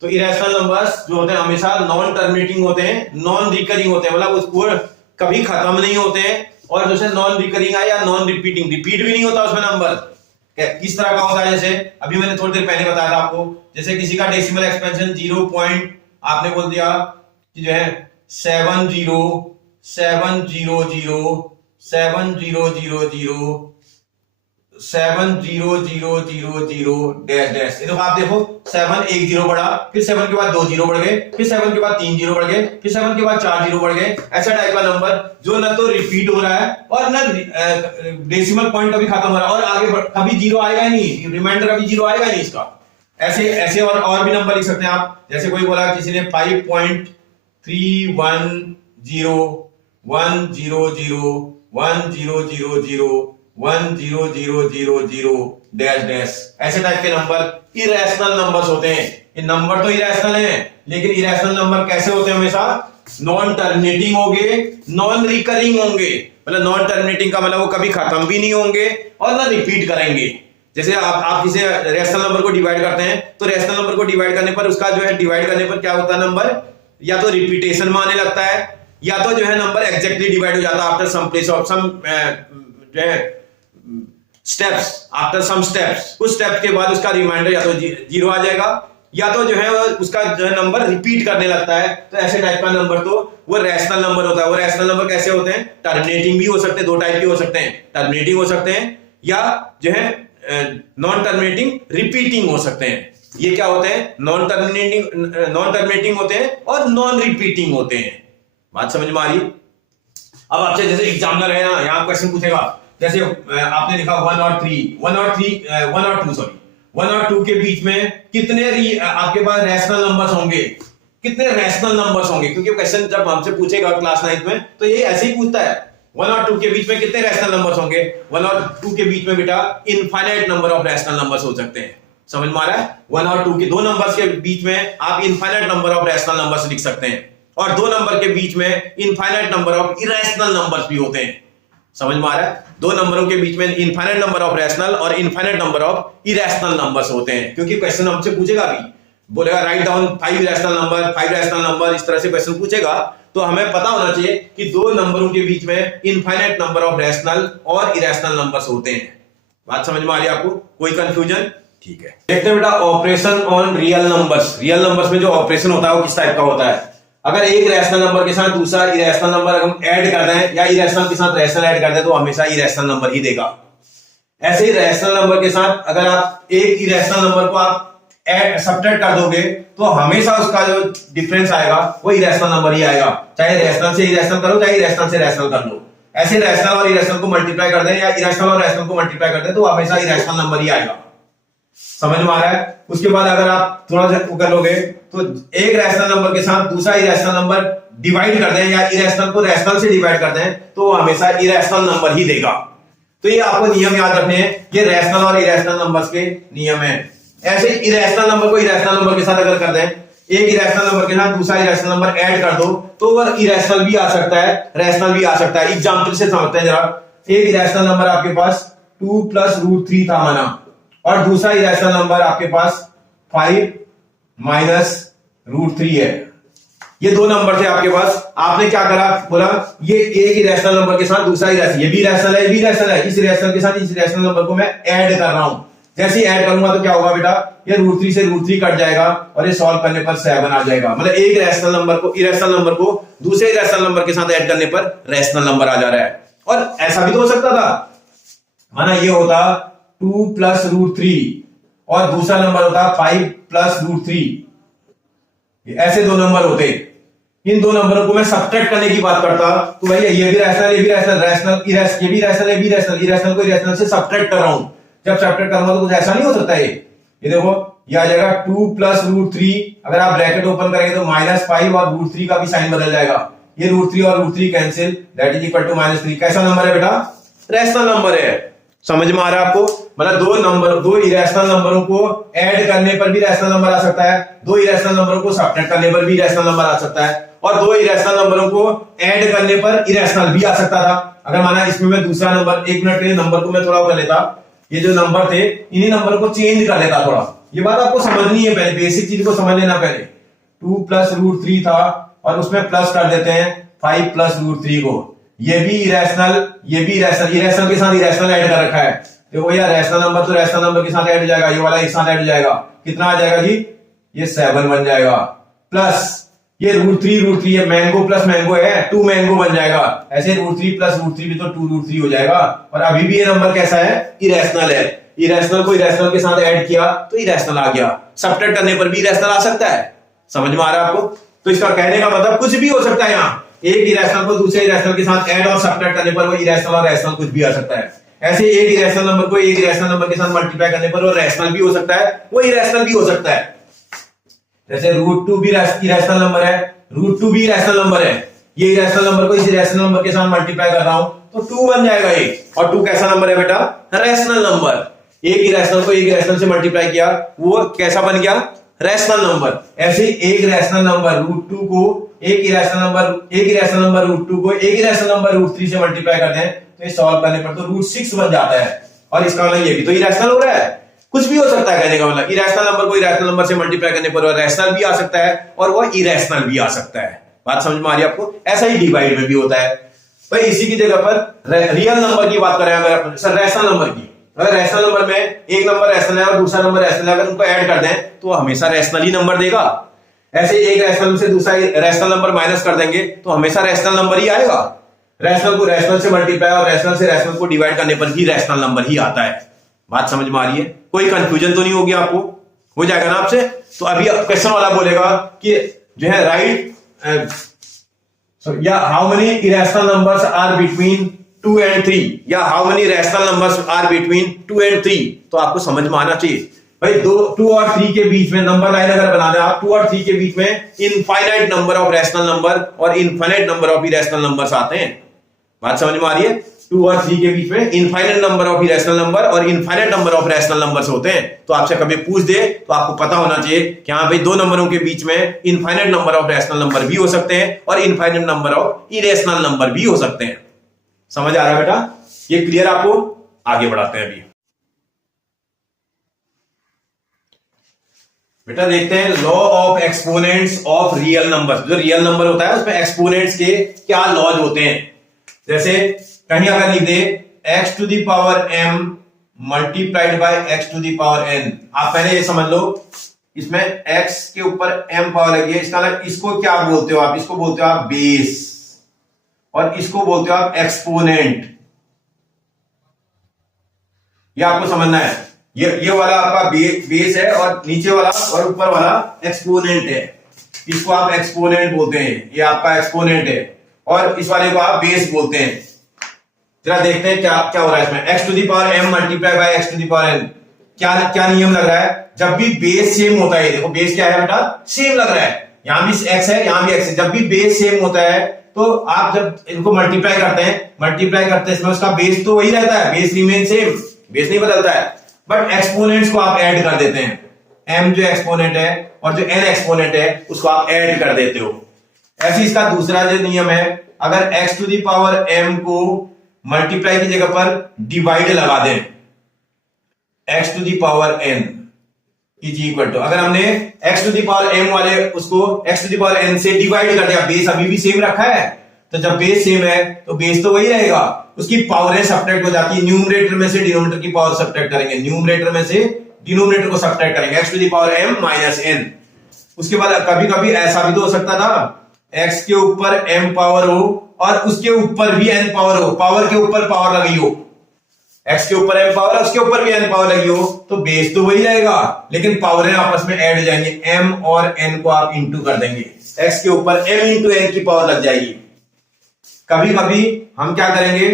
तो इरेशनल नंबर्स जो होते हैं हमेशा नॉन टर्मिनेटिंग होते हैं, नॉन रिकरिंग होते हैं, मतलब उसको कभी खत्म नहीं होते हैं। और जैसे नॉन रिकरिंग है या नॉन रिपीटिंग, रिपीट भी नहीं होता उसमें नंबर। किस तरह का होता है? जैसे अभी मैंने थोड़ी देर पहले बताया था आपको, जैसे किसी का डेसिमल एक्सपेंशन 0 पॉइंट आपने बोल दिया कि जो है 700000 डैश डैश। ये आप देखो 7 एक जीरो बढ़ा, फिर 7 के बाद 2 जीरो बढ़ गए, फिर 7 के बाद 3 जीरो बढ़ गए, फिर 7 के बाद 4 जीरो बढ़ गए। ऐसा टाइप का नंबर जो न तो रिपीट हो रहा है और न डेसिमल पॉइंट कभी खत्म हो रहा है और आगे कभी जीरो आएगा ही नहीं, रिमाइंडर कभी जीरो आएगा ही नहीं इसका। ऐसे ऐसे और भी नंबर लिख सकते हैं आप। जैसे कोई बोला किसी ने 5.31010001000 डैश डैश। ऐसे टाइप के नंबर इरेशनल नंबर्स होते हैं। ये नंबर तो इरेशनल हैं, लेकिन इरेशनल नंबर कैसे होते हैं? हमेशा नॉन टर्मिनेटिंग होंगे, नॉन रिकरिंग होंगे। मतलब नॉन टर्मिनेटिंग का मतलब वो कभी खत्म भी नहीं होंगे और ना रिपीट करेंगे। जैसे आप किसी रेशनल नंबर को डिवाइड करते हैं तो रेशनल नंबर को डिवाइड करने पर उसका जो है डिवाइड करने पर क्या होता है, नंबर या तो रिपीटेशन में आने लगता है या तो जो है नंबर एग्जैक्टली डिवाइड हो जाता है after some place of some जो है स्टेप्स, आफ्टर सम स्टेप्स। कुछ स्टेप्स के बाद उसका रिमाइंडर या तो जीरो आ जाएगा या तो जो है उसका जो है नंबर रिपीट करने लगता है। तो ऐसे टाइप का नंबर तो वो रेशनल नंबर होता है। वो रेशनल नंबर कैसे होते हैं? टर्मिनेटिंग भी हो सकते हैं, दो टाइप के हो सकते हैं, टर्मिनेटिंग हो सकते हैं या जो है नॉन टर्मिनेटिंग रिपीटिंग हो सकते हैं। ये क्या होते हैं? नॉन टर्मिनेटिंग होते हैं और नॉन रिपीटिंग होते हैं। बात समझ में आ रही? अब आपसे जैसे एग्जामिनर है ना, यहां क्वेश्चन पूछेगा, जैसे आपने लिखा 1 और 2 के बीच में कितने आपके पास रेशनल नंबर्स होंगे, कितने रेशनल नंबर्स होंगे? क्योंकि क्वेश्चन जब हमसे पूछेगा क्लास 9 में तो ये ऐसे ही पूछता है, 1 और 2 के बीच में कितने रेशनल नंबर्स होंगे? 1 और 2 के बीच में बेटा infinite number of rational numbers हो सकते हैं। समझ में आ रहा है? 1 और 2 के दो नंबर्स के बीच में आप infinite number of rational numbers लिख सकते हैं और दो नंबर के बीच में infinite number of irrational numbers भी होते हैं। समझ में आ रहा है? दो नंबरों के बीच में इनफाइनाइट नंबर ऑफ रेशनल और infinite number of irrational numbers होते हैं। क्योंकि क्वेश्चन हमसे पूछेगा भी, बोलेगा राइट डाउन 5 रेशनल नंबर, इस तरह से क्वेश्चन पूछेगा तो हमें पता होना चाहिए कि दो नंबरों के बीच में इनफाइनाइट नंबर ऑफ रेशनल और इरेशनल नंबर्स होते हैं। बात समझ में आ रही है आपको? कोई कंफ्यूजन? ठीक है, देखते हैं बेटा operation on real numbers. Real numbers में जो ऑपरेशन होता है वो किस टाइप का होता है? अगर एक रैशनल नंबर के साथ दूसरा इरेशनल नंबर हम ऐड कर दें या इरेशनल के साथ रैशनल ऐड कर दें तो हमेशा इरेशनल नंबर ही देगा। ऐसे ही रैशनल नंबर के साथ अगर आप एक इरेशनल नंबर को आप सब्ट्रैक्ट कर दोगे तो हमेशा उसका जो डिफरेंस आएगा वो इरेशनल नंबर ही आएगा, चाहे रैशनल से इरेशनल करो चाहे इरेशनल से रैशनल कर लो। ऐसे रैशनल और इरेशनल को मल्टीप्लाई कर दें या इरेशनल और रैशनल को मल्टीप्लाई कर दें तो हमेशा इरेशनल नंबर ही आएगा। समझ में आ रहा है? उसके बाद अगर आप थोड़ा सा कर लोगे तो एक रैशनल नंबर के साथ दूसरा इरेशनल नंबर डिवाइड कर दें या इरेशनल को रैशनल से डिवाइड कर दें तो वो हमेशा इरेशनल नंबर ही देगा। तो ये आपको नियम याद रखने हैं, ये रैशनल और इरेशनल नंबर्स के नियम हैं। ऐसे इरेशनल नंबर को इरेशनल नंबर के साथ अगर कर दें, एक इरेशनल नंबर के साथ दूसरा इरेशनल नंबर ऐड कर दो तो वो इरेशनल भी आ सकता है, रैशनल भी आ सकता है। एग्जांपल से समझते हैं जरा। एक इरेशनल नंबर आपके पास 2 + √3 था माना और दूसरा इरेशनल नंबर आपके पास 5 - √3 है। ये दो नंबर थे आपके पास। आपने क्या करा, बोला ये एक इरेशनल नंबर के साथ दूसरा इरेशनल, ये भी इरेशनल है, ये भी इरेशनल है, इस इरेशनल के साथ इस इरेशनल नंबर को मैं ऐड कर रहा हूं। जैसे ही ऐड करूंगा तो क्या होगा बेटा, ये √3 से √3 कट जाएगा और ये सॉल्व करने पर 7 आ जाएगा। मतलब एक रैशनल नंबर को इरेशनल नंबर को दूसरे रैशनल नंबर के साथ ऐड करने पर रैशनल नंबर आ जा रहा है। और ऐसा भी तो हो सकता था, माना ये होता 2 प्लस रूट 3 और दूसरा नंबर होता है 5 प्लस रूट 3। ऐसे दो नंबर होते। इन दो नंबरों को मैं सब्ट्रैक्ट करने की बात करता तो भैया ये भी रैशनल, ये भी रैशनल, रैशनल ये भी रैशनल, ये भी रैशनल, इरेशनल को इरेशनल से सब्ट्रैक्ट कर रहा हूं। जब सब्ट्रैक्ट करूंगा तो कुछ ऐसा नहीं हो सकता है। ये देखो ये आ जाएगा 2 प्लस रूट 3, अगर आप ब्रैकेट ओपन करेंगे तो -5 और रूट 3 का भी साइन बदल जाएगा। ये रूट 3 और root 3 cancel, that is equal to -3। कैसा नंबर है बेटा? रैशनल नंबर है। समझ में आ रहा है आपको? मतलब दो इरेशनल नंबरों को ऐड करने पर भी रैशनल नंबर आ सकता है, दो इरेशनल नंबरों को सब्ट्रैक्ट करने पर भी रैशनल नंबर आ सकता है, और दो इरेशनल नंबरों को ऐड करने पर इरेशनल भी आ सकता था। अगर माना इसमें मैं दूसरा नंबर, एक मिनट के नंबर को मैं थोड़ा कर लेता, ये जो नंबर थे इन्हीं नंबर को चेंज कर लेता थोड़ा। ये बात आपको समझनी है, पहले बेसिक चीज को समझ लेना। पहले 2 प्लस रूट 3 था और उसमें प्लस कर देते हैं 5 प्लस रूट 3 को। ये भी इरेशनल, ये भी इरेशनल, इरेशनल के साथ इरेशनल ऐड कर रखा है। देखो यार रैशनल नंबर तो रैशनल नंबर के साथ ऐड हो जाएगा, ये वाला एक साथ ऐड हो जाएगा। कितना आ जाएगा जी? ये 7 बन जाएगा। प्लस ये रूट 3 ये मैंगो प्लस मैंगो है, 2 मैंगो बन जाएगा। ऐसे रूट 3 प्लस रूट 3 भी तो 2 रूट 3 हो जाएगा। और अभी भी ये नंबर कैसा है? इरेशनल है। इरेशनल को इरेशनल के साथ ऐड किया तो इरेशनल आ गया। सब्ट्रैक्ट करने पर भी इरेशनल आ सकता है। समझ में आ रहा है आपको? तो इसका कहने का मतलब कुछ भी हो सकता है। यहाँ एक इरेशनल को दूसरे इरेशनल के साथ ऐड और सब्ट्रैक्ट करने पर वो इरेशनल और रैशनल कुछ भी आ सकता है। ऐसे एक इरेशनल नंबर को एक इरेशनल नंबर के साथ मल्टीप्लाई करने पर वो रैशनल भी हो सकता है, वो इरेशनल भी हो सकता है। जैसे रूट 2 भी इरेशनल नंबर है, रूट 2 भी इरेशनल नंबर है। ये इरेशनल नंबर को इस इरेशनल नंबर के साथ मल्टीप्लाई कर रहा हूं तो 2 बन जाएगा ये। और 2 कैसा नंबर है बेटा? Rational number. एक इरेशनल को एक इरेशनल से मल्टीप्लाई किया, वो कैसा बन गया? Rational number. ऐसे एक रैशनल नंबर रूट 2 को एक इरेशनल नंबर रूट 2 को एक इरेशनल नंबर रूट 3 से मल्टीप्लाई करते हैं तो ये सॉल्व करने पर तो रूट 6 बन जाता है। और इसका मतलब ये भी तो इरेशनल हो रहा है। कुछ भी हो सकता है कहने का मतलब। इरेशनल नंबर को इरेशनल नंबर से मल्टीप्लाई करने पर वो रैशनल भी आ सकता है और वो इरेशनल भी आ सकता है। बात समझ में आ रही है आपको? ऐसा ही डिवाइड में भी होता है भाई। इसी की जगह पर रियल नंबर की बात करें, अगर सर रैशनल नंबर की, अगर रैशनल नंबर में एक नंबर रैशनल है और दूसरा नंबर रैशनल है, अगर उनको ऐड कर दें तो हमेशा रैशनल ही नंबर देगा। ऐसे एक रैशनल से दूसरा रैशनल नंबर माइनस कर देंगे तो हमेशा रैशनल नंबर ही आएगा। रैशनल को रैशनल से मल्टीप्लाई और रैशनल से रैशनल को डिवाइड करने पर भी रैशनल नंबर ही आता है। बात समझ में आ रही है? कोई कंफ्यूजन तो नहीं होगी आपको? हो जाएगा ना आपसे? तो अभी क्वेश्चन वाला बोलेगा कि जो है राइट या how many irrational numbers are between 2 and 3, या how many rational numbers are between 2 and 3। तो आपको समझ में आना चाहिए भाई 2 और 3 के बीच में नंबर लाइन अगर बना दें आप, 2 और 3 के बीच में infinite number of rational number और infinite number of irrational numbers आते हैं। बात समझ में आ रही है? 2 और 3 के बीच में infinite number of irrational number और infinite number of rational numbers होते हैं। तो आपसे कभी पूछ दे तो आपको पता होना चाहिए कि हाँ भाई दो नंबरों के बीच में infinite number of rational number भी हो सकते हैं और infinite number of irrational number भी हो सकते हैं। समझ आ रहा है बेटा? ये क्लियर? आपको आगे बढ़ाते हैं अभी। बेटा देखते हैं law of exponents of real numbers. जो रियल नंबर होता है उसमें एक्सपोनेंट्स के क्या लॉज होते हैं। जैसे कहीं अगर लिख दे x to the power m multiplied by x to the power n। आप पहले ये समझ लो, इसमें x के ऊपर m पावर लगी है, इसका मतलब इसको क्या बोलते हो आप? इसको बोलते हो आप बेस, और इसको बोलते हो आप एक्सपोनेंट। ये आपको समझना है। ये वाला आपका बेस है और नीचे वाला और ऊपर वाला एक्सपोनेंट है। इसको आप एक्सपोनेंट बोलते हैं, ये आपका एक्सपोनेंट है, और इस वाले को आप बेस बोलते हैं। जरा देखते हैं क्या क्या हो रहा है इसमें। x to the power m multiply by x to the power n। क्या नियम लग रहा है? जब भी बेस सेम होता है, देखो बेस क्या है बेटा? सेम लग रहा है। यहां भी x है, यहां भी x है। जब भी बेस सेम होता है तो आप जब इनको मल्टीप्लाई करते हैं इसमें उसका बेस तो वही रहता है, बेस रिमेन सेम, बेस नहीं बदलता है। बट एक्सपोनेंट्स को आप ऐड कर देते हैं। m जो एक्सपोनेंट है और जो n एक्सपोनेंट है उसको आप ऐड कर देते हो। ऐसे इसका दूसरा जो नियम है, अगर x to the power m को मल्टीप्लाई की जगह पर डिवाइड लगा दें, x to the power n is equal to, अगर हमने x to the power m वाले उसको x to the power n से डिवाइड कर दिया, बेस अभी भी सेम रखा है, तो जब बेस सेम है तो बेस तो वही रहेगा, उसकी पावरें सब्ट्रैक्ट हो जाती है। न्यूमरेटर में से डिनोमिनेटर की पावर सब्ट्रैक्ट करेंगे, न्यूमरेटर में से डिनोमिनेटर को सब्ट्रैक्ट करेंगे, x to the power m minus n। उसके बाद कभी कभी ऐसा भी तो हो सकता था, x के ऊपर m पावर हो और उसके ऊपर भी n पावर हो, पावर के ऊपर पावर लगी हो। x के ऊपर m पावर है, उसके ऊपर भी n पावर लगी हो तो बेस तो वही रहेगा, लेकिन पावरें आपस में ऐड हो जाएंगे। m और n को आप इंटू कर देंगे, x के ऊपर m इंटू n की पावर लग जाएगी। कभी कभी हम क्या करेंगे,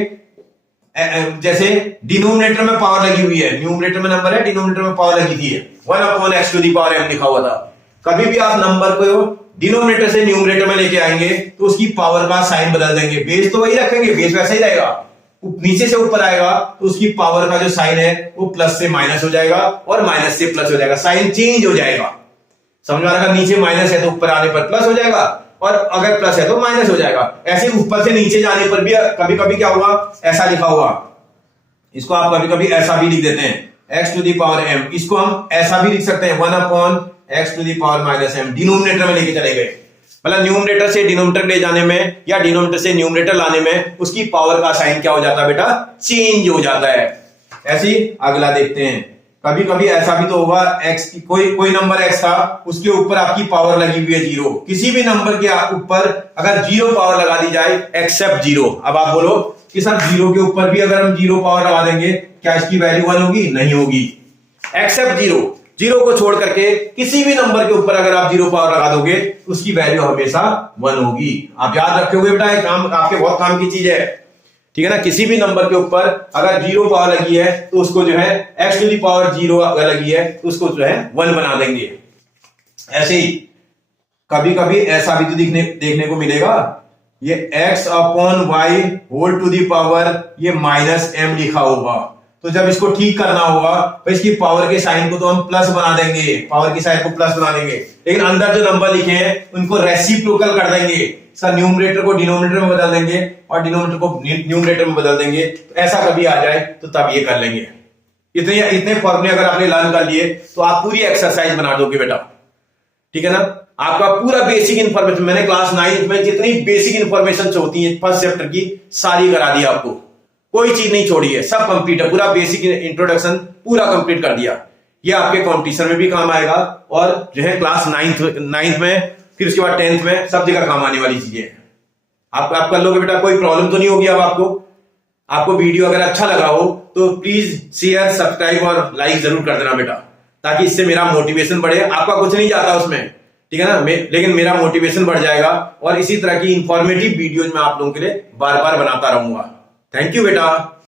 जैसे डिनोमिनेटर में पावर लगी हुई है, न्यूमरेटर में नंबर है, डिनोमिनेटर में पावर लगी थी 1/x to the power m लिखा हुआ था। कभी भी आप नंबर को डिनोमिनेटर से न्यूमरेटर में लेके आएंगे तो उसकी पावर का साइन बदल देंगे, बेस तो वही रखेंगे, बेस वैसा ही रहेगा, नीचे से ऊपर आएगा तो उसकी पावर का जो साइन है वो प्लस से माइनस हो जाएगा और माइनस से प्लस हो जाएगा, साइन चेंज हो जाएगा। समझ में आ रहा है? नीचे माइनस है तो ऊपर आने पर प्लस हो जाएगा, और अगर प्लस है तो माइनस हो जाएगा। ऐसे ऊपर से नीचे जाने पर भी कभी कभी क्या होगा, ऐसा लिखा होगा, इसको आप कभी कभी ऐसा भी लिख देते हैं x to the power m, इसको हम ऐसा भी लिख सकते हैं 1/x to the power minus m, denominator में लेके चले गए। मतलब न्यूमरेटर से डिनोमिनेटर ले जाने में या डिनोमिनेटर से न्यूमरेटर लाने में उसकी पावर का साइन क्या हो जाता है बेटा, चेंज हो जाता है। ऐसे ही अगला देखते हैं, कभी कभी ऐसा भी तो होगा, x की कोई नंबर x था, उसके ऊपर आपकी पावर लगी हुई है 0, किसी भी नंबर के ऊपर अगर 0 पावर लगा दी जाए एक्सेप्ट 0, अब आप बोलो कि सर 0 के ऊपर भी अगर हम 0 पावर लगा देंगे क्या इसकी वैल्यू 1 होगी? नहीं होगी। एक्सेप्ट 0 को छोड़ करके किसी भी नंबर के ऊपर अगर आप 0 पावर लगा दोगे तो उसकी वैल्यू हमेशा 1 होगी। आप याद रखोगे बेटा, ये काम आपके बहुत काम की चीज है, ठीक है ना। किसी भी नंबर के ऊपर अगर 0 पावर लगी है तो उसको जो है x टू दी पावर 0 अगर लगी है तो उसको जो है 1 बना देंगे। ऐसे ही कभी कभी ऐसा भी तो देखने को मिलेगा, ये x upon y whole to the power ये माइनस m लिखा होगा, तो जब इसको ठीक करना होगा तो इसकी पावर के साइन को तो हम प्लस बना देंगे, पावर की साइन को प्लस बना देंगे, लेकिन अंदर जो नंबर लिखे हैं उनको रेसिप्रोकल कर देंगे। सर न्यूमरेटर को डिनोमिनेटर में बदल देंगे और डिनोमिनेटर को न्यूमरेटर में बदल देंगे, तो ऐसा कभी आ जाए तो तब ये कर लेंगे। इतने फॉर्मूले अगर आपने लर्न कर लिए तो आप पूरी एक्सरसाइज बना दोगे बेटा, ठीक है ना। आपका पूरा बेसिक इंफॉर्मेशन मैंने क्लास 9 में जितनी बेसिक इंफॉर्मेशन होती है फर्स्ट चैप्टर की सारी करा दी आपको, कोई चीज नहीं छोड़ी है, सब कंप्लीट है, पूरा बेसिक इंट्रोडक्शन पूरा कंप्लीट कर दिया। ये आपके कंपटीशन में भी काम आएगा और जो है क्लास 9th में, फिर उसके बाद 10th में, सब जगह काम आने वाली चीजें हैं। आप कर लोगे बेटा, कोई प्रॉब्लम तो नहीं होगी। अब आपको वीडियो अगर अच्छा लगा हो तो प्लीज शेयर, सब्सक्राइब और लाइक जरूर कर देना बेटा, ताकि इससे मेरा मोटिवेशन बढ़े। आपका कुछ नहीं जाता उसमें, ठीक है ना, लेकिन मेरा मोटिवेशन बढ़ जाएगा और इसी तरह की इंफॉर्मेटिव वीडियोज मैं आप लोगों के लिए बार बार बनाता रहूंगा। थैंक यू बेटा।